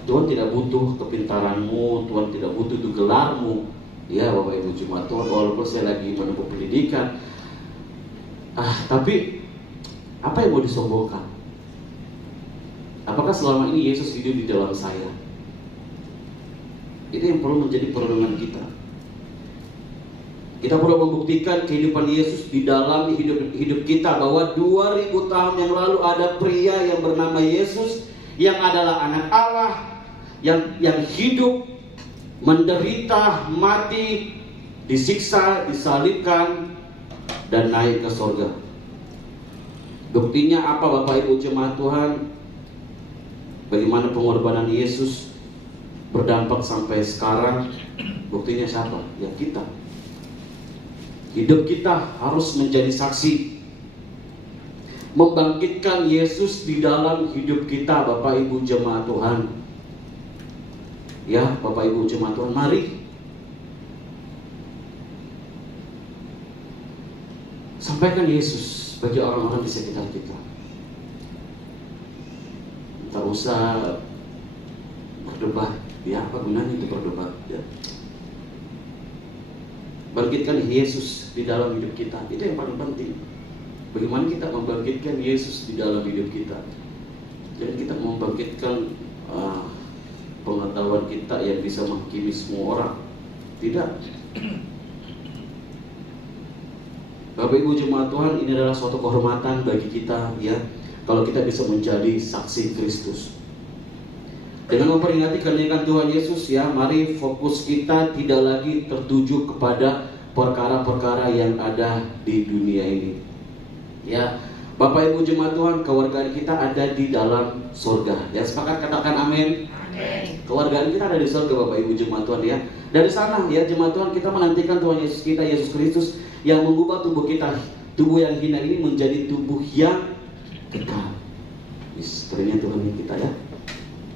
Tuhan tidak butuh kepintaranmu, Tuhan tidak butuh itu gelarmu. Ya Bapak Ibu jemaat Tuhan, walaupun saya lagi menempuh pendidikan, tapi apa yang mau disombongkan? Apakah selama ini Yesus hidup di dalam saya? Itu yang perlu menjadi perenungan kita. Kita perlu membuktikan kehidupan Yesus di dalam hidup kita, bahwa 2000 tahun yang lalu ada pria yang bernama Yesus, yang adalah anak Allah, yang hidup, menderita, mati, disiksa, disalibkan, dan naik ke surga. Buktinya apa Bapak Ibu jemaat Tuhan? Bagaimana pengorbanan Yesus berdampak sampai sekarang? Buktinya siapa? Ya kita. Hidup kita harus menjadi saksi, membangkitkan Yesus di dalam hidup kita Bapak Ibu jemaat Tuhan. Ya Bapak Ibu jemaat Tuhan, mari sampaikan Yesus bagi orang-orang di sekitar kita. Tak usah berdebat, ya apa gunanya itu berdebat, ya. Bangkitkan Yesus di dalam hidup kita, itu yang paling penting. Bagaimana kita membangkitkan Yesus di dalam hidup kita? Jadi kita membangkitkan pengetahuan kita yang bisa menghakimi semua orang. Tidak. Bapak Ibu jemaat Tuhan, ini adalah suatu kehormatan bagi kita, ya, kalau kita bisa menjadi saksi Kristus. Dengan memperingati kenaikan Tuhan Yesus, ya, mari fokus kita tidak lagi tertuju kepada perkara-perkara yang ada di dunia ini. Ya, Bapak Ibu jemaat Tuhan, kewargaan kita ada di dalam surga. Ya, sepakat katakan amin. Amin. Kewargaan kita ada di surga Bapak Ibu jemaat Tuhan, ya. Dari sana, ya jemaat Tuhan, kita menantikan Tuhan Yesus kita, Yesus Kristus, yang mengubah tubuh kita, tubuh yang hina ini menjadi tubuh yang kekal. Istrinya Tuhan kita, ya.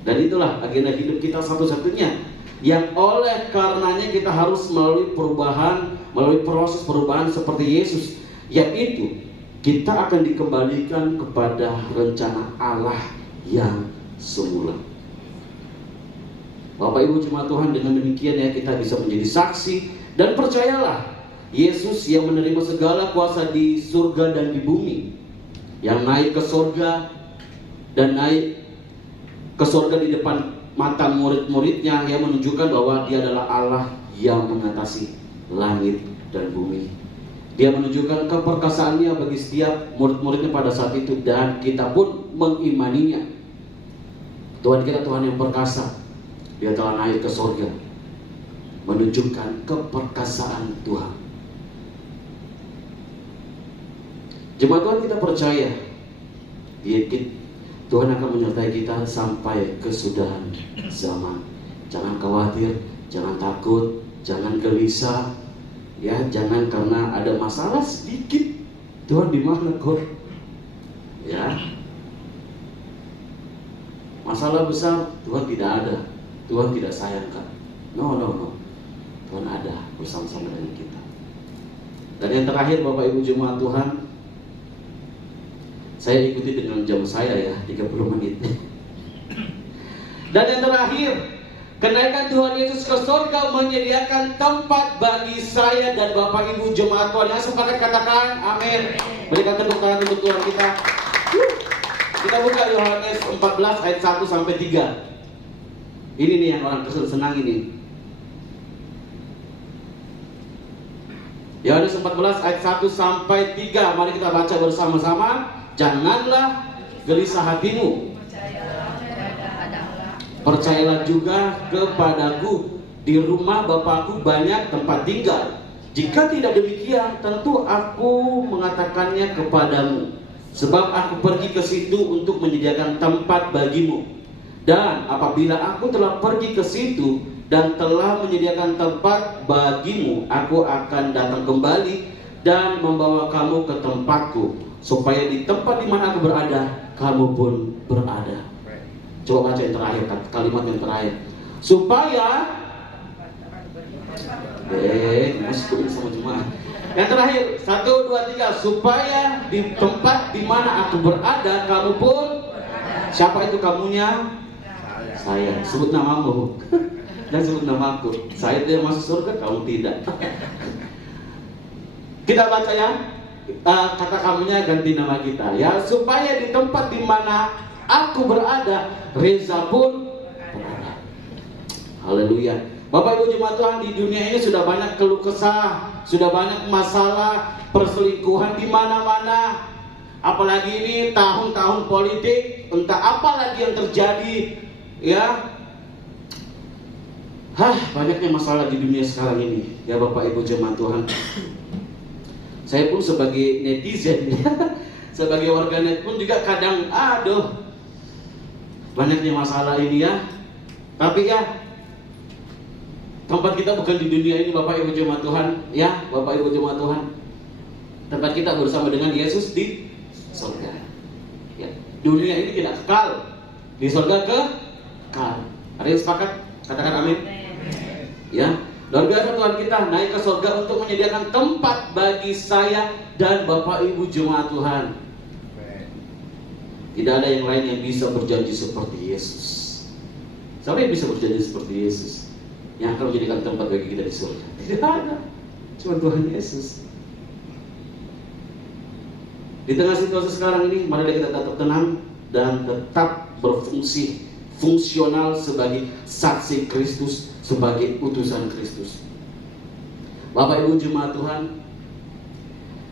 Dan itulah agenda hidup kita satu-satunya, yang oleh karenanya kita harus melalui perubahan, melalui proses perubahan seperti Yesus, yaitu kita akan dikembalikan kepada rencana Allah yang semula. Bapak Ibu jemaat Tuhan, dengan demikian ya kita bisa menjadi saksi. Dan percayalah, Yesus yang menerima segala kuasa di surga dan di bumi, yang naik ke surga dan naik ke surga di depan mata murid-muridnya, yang menunjukkan bahwa dia adalah Allah yang mengatasi langit dan bumi. Dia menunjukkan keperkasaannya bagi setiap murid-muridnya pada saat itu, dan kita pun mengimaninya. Tuhan kita Tuhan yang perkasa, dia telah naik ke surga, menunjukkan keperkasaan Tuhan. Jemaat Tuhan, kita percaya Tuhan akan menyertai kita sampai kesudahan zaman. Jangan khawatir, jangan takut, Jangan gelisah, ya, jangan karena ada masalah sedikit, Tuhan di mana kok? Ya, masalah besar Tuhan tidak ada, Tuhan tidak sayangkan. No. Tuhan ada bersama-sama dengan kita. Dan yang terakhir, Bapak Ibu jemaat Tuhan, saya ikuti dengan jam saya ya, 30 menit. Dan yang terakhir, kenaikan Tuhan Yesus ke surga menyediakan tempat bagi saya dan Bapak Ibu jemaat Tuhan. Yang sepakat katakan amin. Berikan tepuk tangan untuk Tuhan kita. Kita buka Yohanes 14 ayat 1 sampai 3. Ini nih yang orang kesel senang ini. Yohanes 14 ayat 1 sampai 3. Mari kita baca bersama-sama. Janganlah gelisah hatimu. Percayalah juga kepadaku, di rumah Bapakku banyak tempat tinggal. Jika tidak demikian, tentu aku mengatakannya kepadamu. Sebab aku pergi ke situ untuk menyediakan tempat bagimu. Dan apabila aku telah pergi ke situ dan telah menyediakan tempat bagimu, aku akan datang kembali dan membawa kamu ke tempatku, supaya di tempat di mana aku berada, kamu pun berada. Coba baca yang terakhir, kalimat yang terakhir. Supaya masuk sama jemaah. Yang terakhir, 1, 2, 3. Supaya di tempat di mana aku berada, kamu pun. Siapa itu kamunya? Saya. Sebut namamu. Dan sebut namaku. Saya itu yang masuk surga, kamu tidak. Kita baca ya. Kata kamunya ganti nama kita ya. Supaya di tempat di mana aku berada, Reza pun berada. Haleluya. Bapak Ibu jemaat Tuhan, di dunia ini sudah banyak keluh kesah, sudah banyak masalah, perselingkuhan di mana-mana. Apalagi ini tahun-tahun politik, entah apa lagi yang terjadi, ya. Banyaknya masalah di dunia sekarang ini, ya Bapak Ibu jemaat Tuhan. Saya pun sebagai netizen, sebagai warganet pun juga kadang, banyaknya masalah ini ya. Tapi ya, tempat kita bukan di dunia ini Bapak Ibu jemaat Tuhan, ya Bapak Ibu jemaat Tuhan. Tempat kita bersama dengan Yesus di surga. Ya, dunia ini tidak kekal, di surga kekal. Ada yang sepakat? Katakan amin. Ya, luar biasa Tuhan kita naik ke surga untuk menyediakan tempat bagi saya dan Bapak Ibu jemaat Tuhan. Tidak ada yang lain yang bisa berjanji seperti Yesus. Siapa yang bisa berjanji seperti Yesus yang akan menjadikan tempat bagi kita di surga? Tidak ada, cuma Tuhan Yesus. Di tengah situasi sekarang ini, mari kita tetap tenang dan tetap berfungsi, fungsional sebagai saksi Kristus, sebagai utusan Kristus. Bapak Ibu jemaat Tuhan,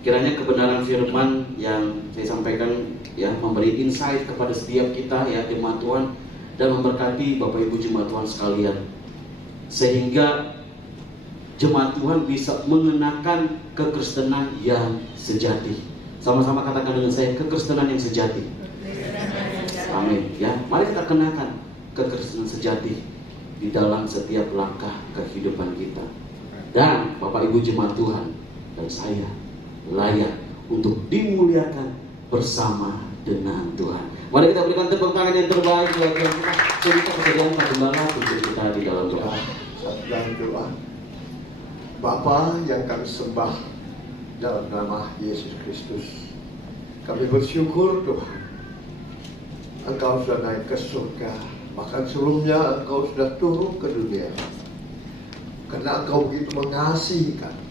kiranya kebenaran firman yang saya sampaikan ya memberi insight kepada setiap kita ya jemaat Tuhan, dan memberkati Bapak Ibu jemaat Tuhan sekalian, sehingga jemaat Tuhan bisa mengenakan kekristenan yang sejati. Sama-sama katakan dengan saya, kekristenan yang sejati. Amin ya. Mari kita kenakan kekristenan sejati di dalam setiap langkah kehidupan kita. Dan Bapak Ibu jemaat Tuhan dan saya layak untuk dimuliakan bersama dengan Tuhan. Mari kita berikan tepuk tangan yang terbaik buat Tuhan kita. Kita persediaan Pak Gembala untuk kita di dalam doa. Dan doa. Bapa yang kami sembah dalam nama Yesus Kristus, kami bersyukur Tuhan, Engkau sudah naik ke surga. Bahkan sebelumnya Engkau sudah turun ke dunia, karena Engkau begitu mengasihi kami,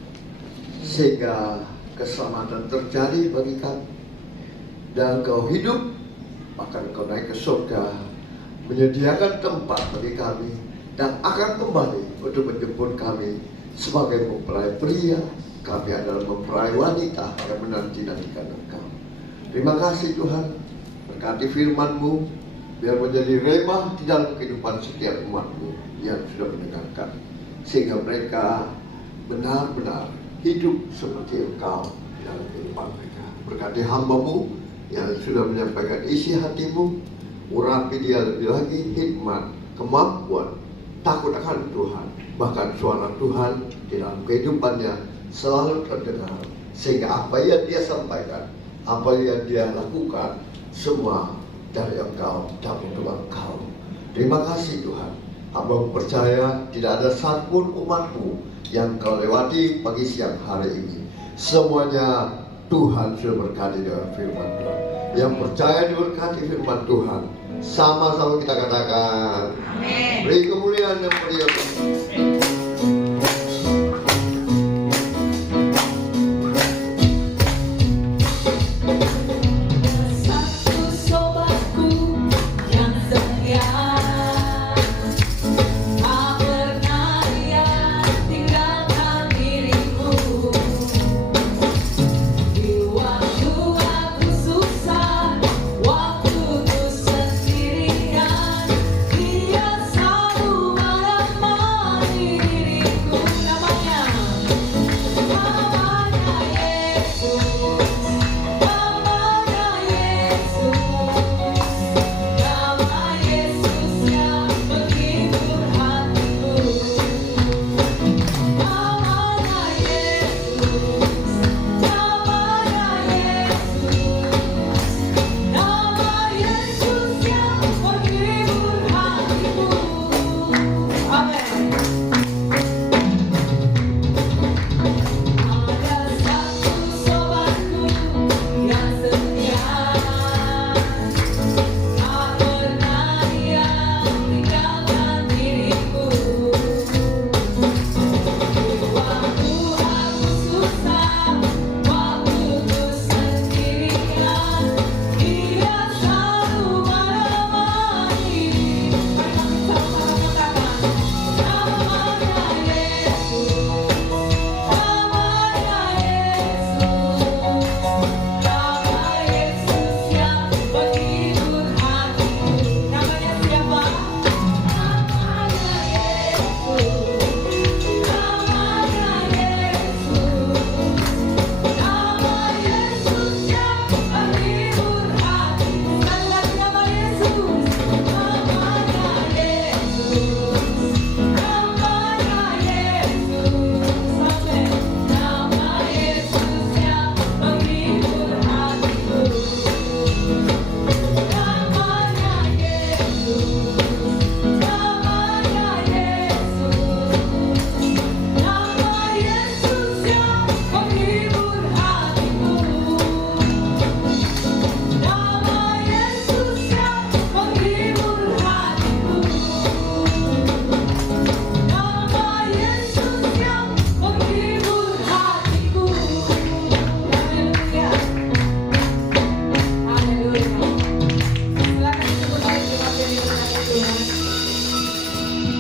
sehingga keselamatan terjadi bagi kami. Dan Engkau hidup, bahkan Engkau naik ke surga, menyediakan tempat bagi kami, dan akan kembali untuk menjemput kami sebagai mempelai pria. Kami adalah mempelai wanita yang menanti-nantikan Engkau. Terima kasih Tuhan, berkati firman-Mu, biar menjadi remah di dalam kehidupan setiap umat-Mu yang sudah mendengarkan, sehingga mereka benar-benar hidup seperti Engkau dalam kehidupan mereka. Berkati hamba-Mu yang sudah menyampaikan isi hati-Mu, urapi dia lebih lagi hikmat, kemampuan, takut akan Tuhan. Bahkan suara Tuhan di dalam kehidupannya selalu terdengar. Sehingga apa yang dia sampaikan, apa yang dia lakukan, semua dari Engkau dan untuk Engkau. Terima kasih Tuhan. Hamba percaya tidak ada satupun umatmu yang kau lewati pagi siang hari ini. Semuanya Tuhan sudah berkati dengan firman Tuhan. Yang percaya diberkati firman Tuhan, sama-sama kita katakan amin. Beri kemuliaan yang mulia.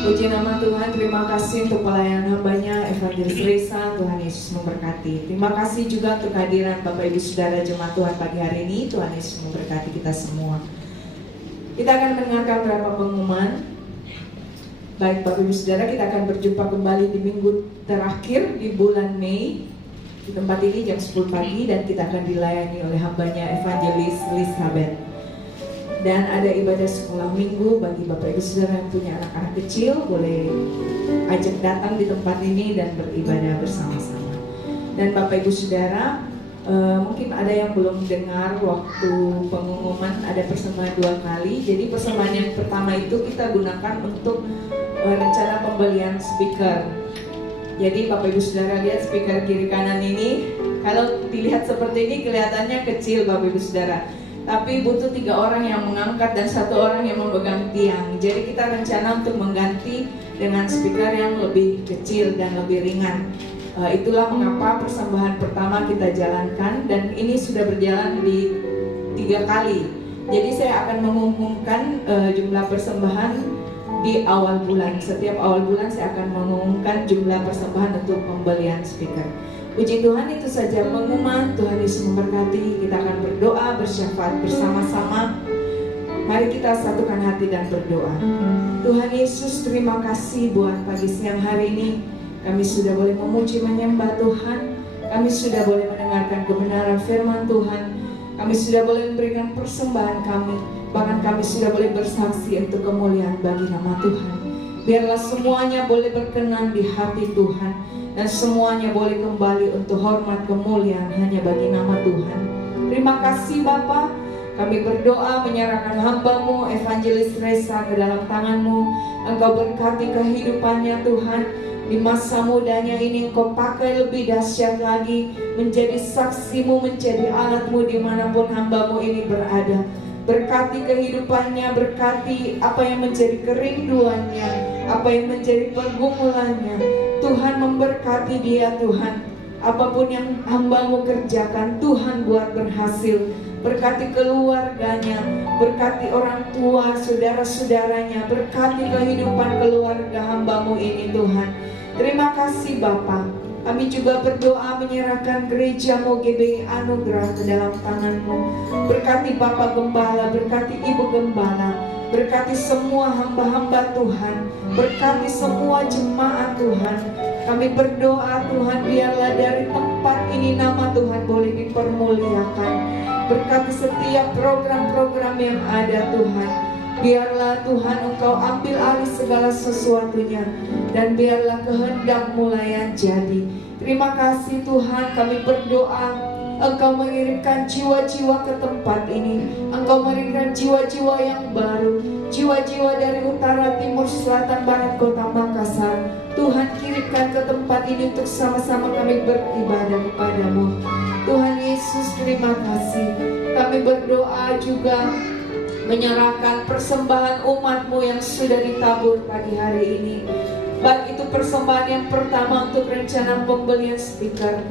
Puji nama Tuhan, terima kasih untuk pelayanan hambanya Evangelis Resa. Tuhan Yesus memberkati. Terima kasih juga untuk kehadiran Bapak Ibu Saudara Jemaat Tuhan pagi hari ini. Tuhan Yesus memberkati kita semua. Kita akan mendengarkan beberapa pengumuman. Baik Bapak Ibu Saudara, kita akan berjumpa kembali di minggu terakhir di bulan Mei di tempat ini jam 10 pagi, dan kita akan dilayani oleh hambanya Evangelis Elizabeth. Dan ada ibadah sekolah minggu bagi Bapak Ibu Saudara yang punya anak-anak kecil, boleh ajak datang di tempat ini dan beribadah bersama-sama. Dan Bapak Ibu Saudara, mungkin ada yang belum dengar waktu pengumuman, ada persembahan 2 kali. Jadi persembahan yang pertama itu kita gunakan untuk rencana pembelian speaker. Jadi Bapak Ibu Saudara lihat speaker kiri kanan ini, kalau dilihat seperti ini kelihatannya kecil Bapak Ibu Saudara, tapi butuh 3 orang yang mengangkat dan 1 orang yang memegang tiang. Jadi kita rencana untuk mengganti dengan speaker yang lebih kecil dan lebih ringan. Itulah mengapa persembahan pertama kita jalankan, dan ini sudah berjalan di 3 kali. Jadi saya akan mengumumkan jumlah persembahan di awal bulan. Setiap awal bulan saya akan mengumumkan jumlah persembahan untuk pembelian speaker. Puji Tuhan, itu saja pengumuman. Tuhan Yesus memberkati. Kita akan berdoa bersyafaat bersama-sama. Mari kita satukan hati dan berdoa. Tuhan Yesus, terima kasih buat pagi siang hari ini. Kami sudah boleh memuji menyembah Tuhan. Kami sudah boleh mendengarkan kebenaran firman Tuhan. Kami sudah boleh memberikan persembahan kami. Bahkan kami sudah boleh bersaksi untuk kemuliaan bagi nama Tuhan. Biarlah semuanya boleh berkenan di hati Tuhan, dan semuanya boleh kembali untuk hormat kemuliaan hanya bagi nama Tuhan. Terima kasih Bapa. Kami berdoa menyerahkan hamba-Mu Evangelis Resa ke dalam tangan-Mu. Engkau berkati kehidupannya Tuhan. Di masa mudanya ini Engkau pakai lebih dahsyat lagi, menjadi saksi-Mu, menjadi alat-Mu dimanapun hamba-Mu ini berada. Berkati kehidupannya, berkati apa yang menjadi kerinduannya, apa yang menjadi pergumulannya. Tuhan memberkati dia Tuhan. Apapun yang hamba-Mu kerjakan, Tuhan buat berhasil. Berkati keluarganya, berkati orang tua, saudara-saudaranya, berkati kehidupan keluarga hamba-Mu ini Tuhan. Terima kasih Bapa. Kami juga berdoa menyerahkan gereja-Mu GBI Anugerah ke dalam tangan-Mu. Berkati Bapak Gembala, berkati Ibu Gembala, berkati semua hamba-hamba Tuhan, berkati semua jemaat Tuhan. Kami berdoa Tuhan, biarlah dari tempat ini nama Tuhan boleh dipermuliakan. Berkati setiap program-program yang ada Tuhan. Biarlah Tuhan Engkau ambil alih segala sesuatunya, dan biarlah kehendak-Mu yang jadi. Terima kasih Tuhan, kami berdoa Engkau mengirimkan jiwa-jiwa ke tempat ini. Engkau mengirimkan jiwa-jiwa yang baru, jiwa-jiwa dari utara, timur, selatan, barat kota Makassar. Tuhan kirimkan ke tempat ini untuk sama-sama kami beribadah kepada-Mu. Tuhan Yesus, terima kasih. Kami berdoa juga menyerahkan persembahan umat-Mu yang sudah ditabur pagi hari ini. Baik itu persembahan yang pertama untuk rencana pembelian speaker.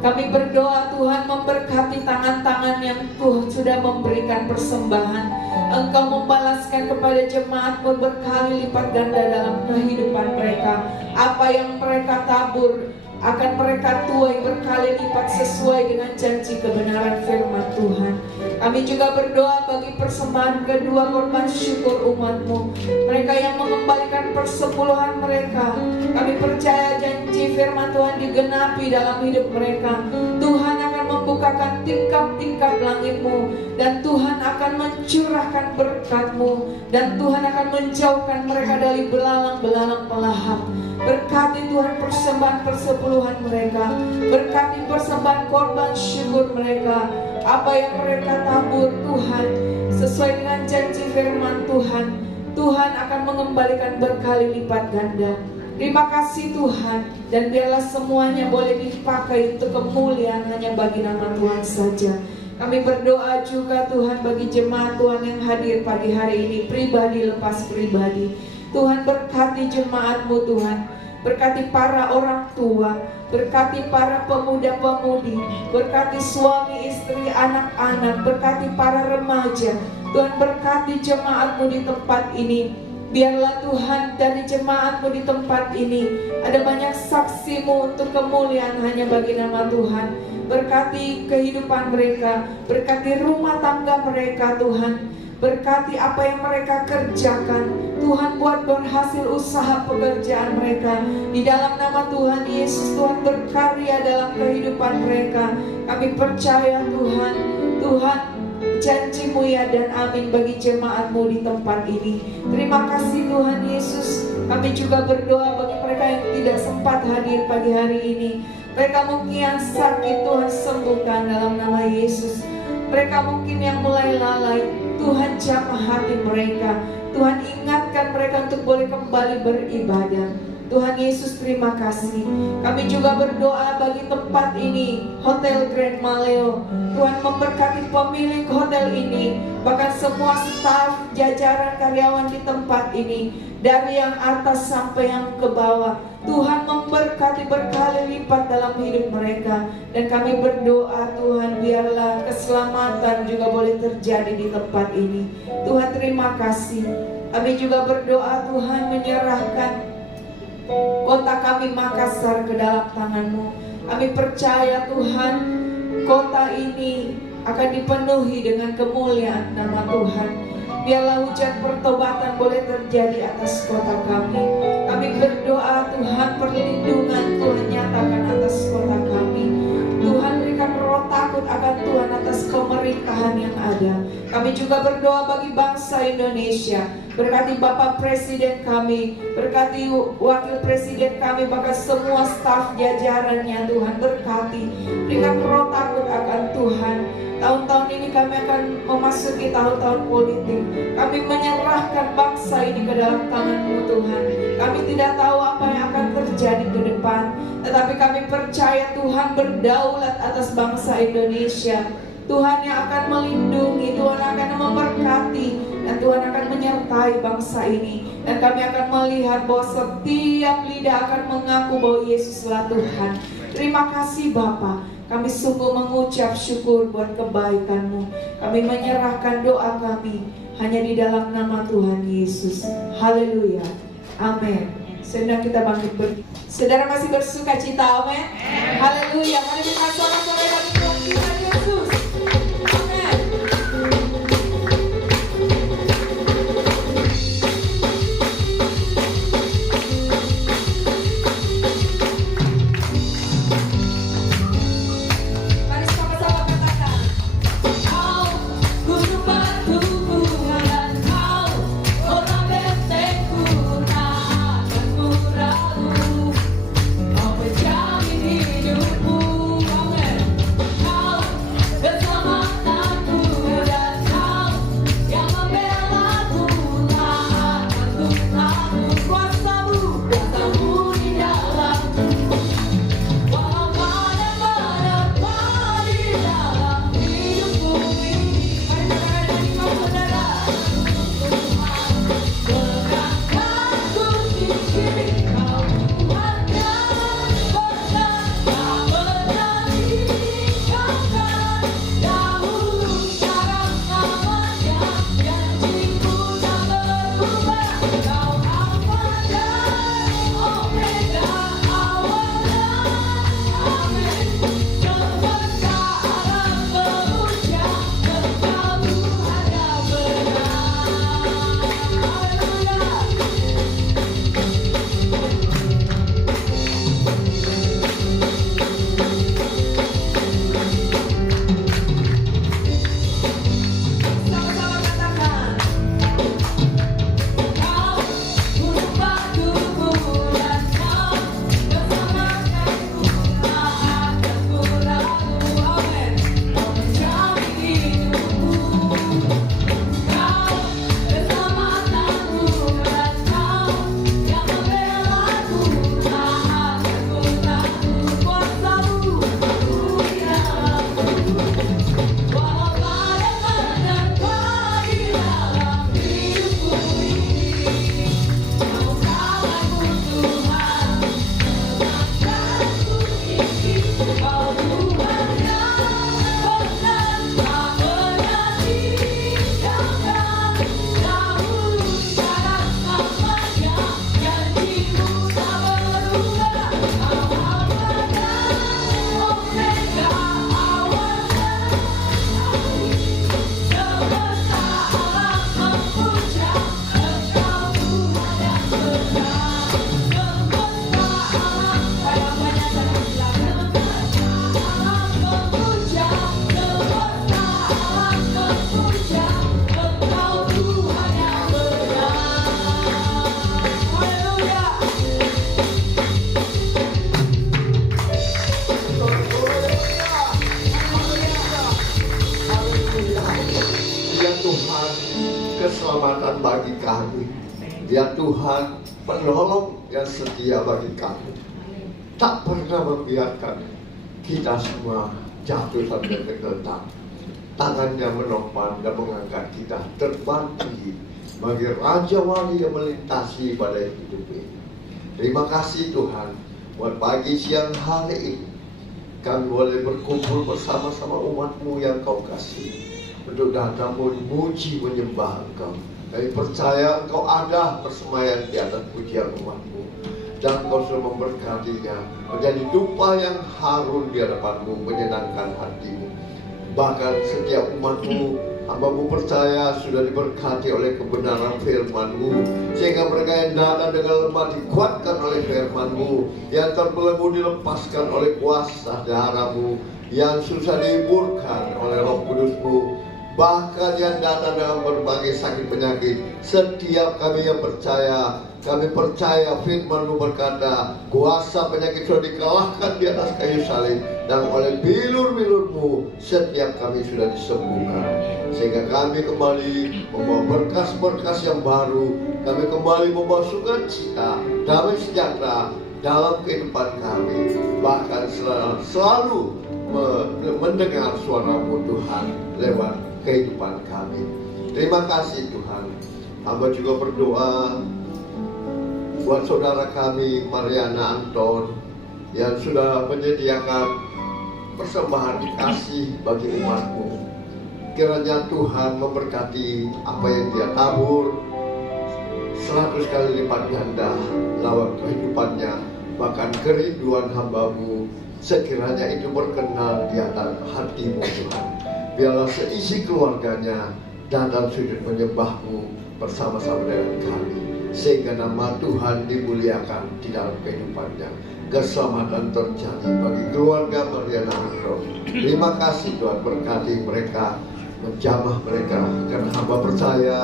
Kami berdoa Tuhan memberkati tangan-tangan yang Tuhan sudah memberikan persembahan. Engkau membalaskan kepada jemaat-Mu berkali lipat ganda dalam kehidupan mereka. Apa yang mereka tabur akan mereka tuai berkali lipat sesuai dengan janji kebenaran firman Tuhan. Kami juga berdoa bagi persembahan kedua korban syukur umat-Mu, mereka yang mengembalikan persepuluhan mereka. Kami percaya janji firman Tuhan digenapi dalam hidup mereka. Tuhan akan membukakan tingkap-tingkap langit-Mu, dan Tuhan akan mencurahkan berkat-Mu, dan Tuhan akan menjauhkan mereka dari belalang-belalang pelahap. Berkati Tuhan persembahan persepuluhan mereka, berkati persembahan korban syukur mereka. Apa yang mereka tabur Tuhan, sesuai dengan janji firman Tuhan, Tuhan akan mengembalikan berkali lipat ganda. Terima kasih Tuhan, dan biarlah semuanya boleh dipakai untuk kemuliaan hanya bagi nama Tuhan saja. Kami berdoa juga Tuhan bagi jemaat Tuhan yang hadir pagi hari ini, pribadi lepas pribadi. Tuhan berkati jemaat-Mu Tuhan, berkati para orang tua, berkati para pemuda-pemudi, berkati suami, istri, anak-anak, berkati para remaja. Tuhan berkati jemaat-Mu di tempat ini. Biarlah Tuhan dari jemaat-Mu di tempat ini ada banyak saksi-Mu untuk kemuliaan hanya bagi nama Tuhan. Berkati kehidupan mereka, berkati rumah tangga mereka Tuhan. Berkati apa yang mereka kerjakan. Tuhan buat berhasil usaha pekerjaan mereka. Di dalam nama Tuhan Yesus, Tuhan berkarya dalam kehidupan mereka. Kami percaya Tuhan, Tuhan janji-Mu ya dan amin bagi jemaat-Mu di tempat ini. Terima kasih Tuhan Yesus. Kami juga berdoa bagi mereka yang tidak sempat hadir pagi hari ini. Mereka mungkin yang sakit, Tuhan sembuhkan dalam nama Yesus. Mereka mungkin yang mulai lalai, Tuhan jamah hati mereka. Tuhan ingatkan mereka untuk boleh kembali beribadah. Tuhan Yesus, terima kasih. Kami juga berdoa bagi tempat ini, Hotel Grand Maleo. Tuhan memberkati pemilik hotel ini, bahkan semua staf, jajaran karyawan di tempat ini, dari yang atas sampai yang ke bawah. Tuhan memberkati berkali lipat dalam hidup mereka. Dan kami berdoa Tuhan, biarlah keselamatan juga boleh terjadi di tempat ini. Tuhan terima kasih. Kami juga berdoa Tuhan menyerahkan kota kami Makassar ke dalam tangan-Mu. Kami percaya Tuhan, kota ini akan dipenuhi dengan kemuliaan nama Tuhan. Biarlah hujan pertobatan boleh terjadi atas kota kami. Kami berdoa Tuhan, perlindungan Tuhan nyatakan atas kota kami. Tuhan berikan roh takut akan Tuhan atas pemerintahan pemerintahan yang ada. Kami juga berdoa bagi bangsa Indonesia. Berkati Bapak Presiden kami, berkati Wakil Presiden kami, bahkan semua staf jajarannya Tuhan. Berkati, berikan roh takut akan Tuhan. Tahun-tahun ini kami akan memasuki tahun-tahun politik. Kami menyerahkan bangsa ini ke dalam tangan-Mu Tuhan. Kami tidak tahu apa yang akan terjadi ke depan, tetapi kami percaya Tuhan berdaulat atas bangsa Indonesia. Tuhan yang akan melindungi, Tuhan akan memberkati, dan Tuhan akan menyertai bangsa ini. Dan kami akan melihat bahwa setiap lidah akan mengaku bahwa Yesuslah Tuhan. Terima kasih Bapa. Kami sungguh mengucap syukur buat kebaikan-Mu. Kami menyerahkan doa kami hanya di dalam nama Tuhan Yesus. Haleluya. Amin. Sedang kita bangkit berdiri. Saudara masih bersuka cita, amin. Haleluya. Mari kita sorak-sorai bagi Tuhan Yesus. Amin. Mari sama-sama katakan. Kau gunung batuku dan kau kota bentengku, tak akan ragu. Kau menjamin hidupku, amin. Kau keselamatanku dan kau yang membelaku, tak akan takut. Kuasa-Mu di dalamku, walau badai-badai di dalam hidupku ini. Mari kita nyanyi saudara. Tegakkanku tinggi, Kau Tuhan yang berkata, menyanyikan dahulu sekarang namanya, janjiku tak berubah. Kau Alfa dan Omega, awalnya, amin. Semesta alam memuja, Engkau Tuhan yang benar. Haleluya. Sama-sama katakan. Kau gunung batuku dan kau keselamatanku, tak akan ragu, amin. Kau menjamin hidupku, Kau keselamatanku dan kau yang membelaku, tak akan takut. Kuasa-Mu di dalamku, walau badai-badai di dalam hidupku ini. Kau salahku Tuhan, tegakkanku tinggi. Kau Tuhan yang berkata, menyanyikan dahulu sekarang namanya, janjimu tak berubah. Kau Alfa dan Omega, awalnya, semesta alam memuja, Engkau Tuhan yang benar. Semesta alam, saya banyak dan bilang, semesta alam memuja, semesta alam memuja, Engkau Tuhan yang benar. Haleluya. Ya Tuhan, keselamatan bagi kami. Ya Tuhan, penolong yang setia bagi kami. Tak pernah membiarkan kita semua jatuh sampai tergeletak. Tangannya menopang dan mengangkat kita terbang tinggi bagi Raja Wali yang melintasi pada hidup ini. Terima kasih Tuhan, buat pagi siang hari ini kami boleh berkumpul bersama-sama umat-Mu yang Kau kasih, untuk datang memuji menyembah Engkau. Kami percaya Engkau ada bersemayam di atas pujian umat-Mu, dan Engkau sudah memberkatinya menjadi dupa yang harum di hadapan-Mu, menyenangkan hati-Mu. Bahkan setiap umat-Mu, hamba-Mu percaya sudah diberkati oleh kebenaran firman-Mu, sehingga mereka yang dalam dengan lemah dikuatkan oleh firman-Mu, yang terbelenggu dilepaskan oleh kuasa darah-Mu, yang susah dihiburkan oleh Roh Kudus-Mu. bahkan yang datang dengan berbagai sakit penyakit. Setiap kami yang percaya, kami percaya firman-Mu berkata, kuasa penyakit sudah dikalahkan di atas kayu salib, dan oleh bilur-bilur-Mu setiap kami sudah disembuhkan. Sehingga kami kembali membawa berkas-berkas yang baru, kami kembali membawa sukacita, damai sejahtera dalam kehidupan kami. Bahkan selalu mendengar suara-Mu Tuhan lewat kehidupan kami. Terima kasih Tuhan. Hamba juga berdoa buat saudara kami Mariana Anton yang sudah menyediakan persembahan kasih bagi umat-Mu. Kiranya Tuhan memberkati apa yang dia tabur 100 kali lipat ganda lewat kehidupannya, bahkan kerinduan hamba-Mu sekiranya itu berkenan di atas hati-Mu Tuhan. Biarlah seisi keluarganya datang sujud menyembah-Mu bersama-sama dengan kami, sehingga nama Tuhan dimuliakan di dalam kehidupannya. Keselamatan terjadi bagi keluarga Mariana Anton. Terima kasih Tuhan, berkati mereka, menjamah mereka, karena hamba percaya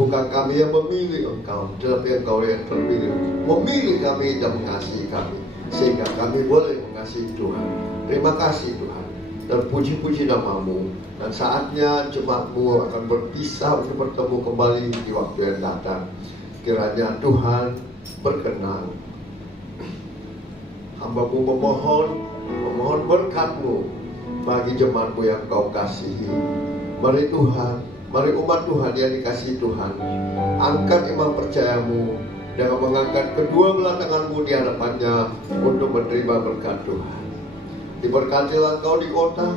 bukan kami yang memilih Engkau, tetapi Engkau yang terpilih memilih kami dan mengasihi kami, sehingga kami boleh mengasihi Tuhan. Terima kasih Tuhan, dan puji-puji nama-Mu. Dan saatnya jemaat-Mu akan berpisah untuk bertemu kembali di waktu yang datang. Kiranya Tuhan berkenan. Hamba-Mu memohon berkat-Mu bagi jemaat-Mu yang Kau kasihi. Mari Tuhan, mari umat Tuhan yang dikasihi Tuhan, angkat iman percaya-Mu dengan mengangkat kedua belah tangan-Mu di hadapannya untuk menerima berkat Tuhan. Diberkatilah Engkau di kota,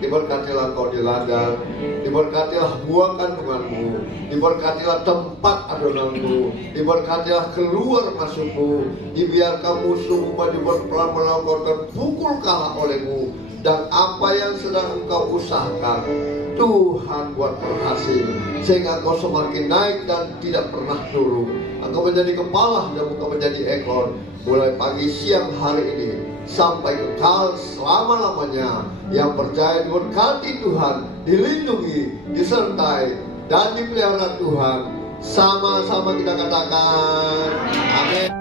diberkatilah Engkau di ladang, diberkatilah buah kandungan-Mu, diberkatilah tempat adonan-Mu, diberkatilah keluar masuk-Mu, dibiarkan musuh-Mu maju berperang melawan Kau terpukul kalah oleh-Mu, dan apa yang sedang Engkau usahakan Tuhan buat berhasil, sehingga Engkau semakin naik dan tidak pernah turun. Engkau menjadi kepala dan bukan menjadi ekor, mulai pagi siang hari ini sampai kekal selama-lamanya. Yang percaya diberkati Tuhan, dilindungi, disertai, dan dipelihara Tuhan. Sama-sama kita katakan amin.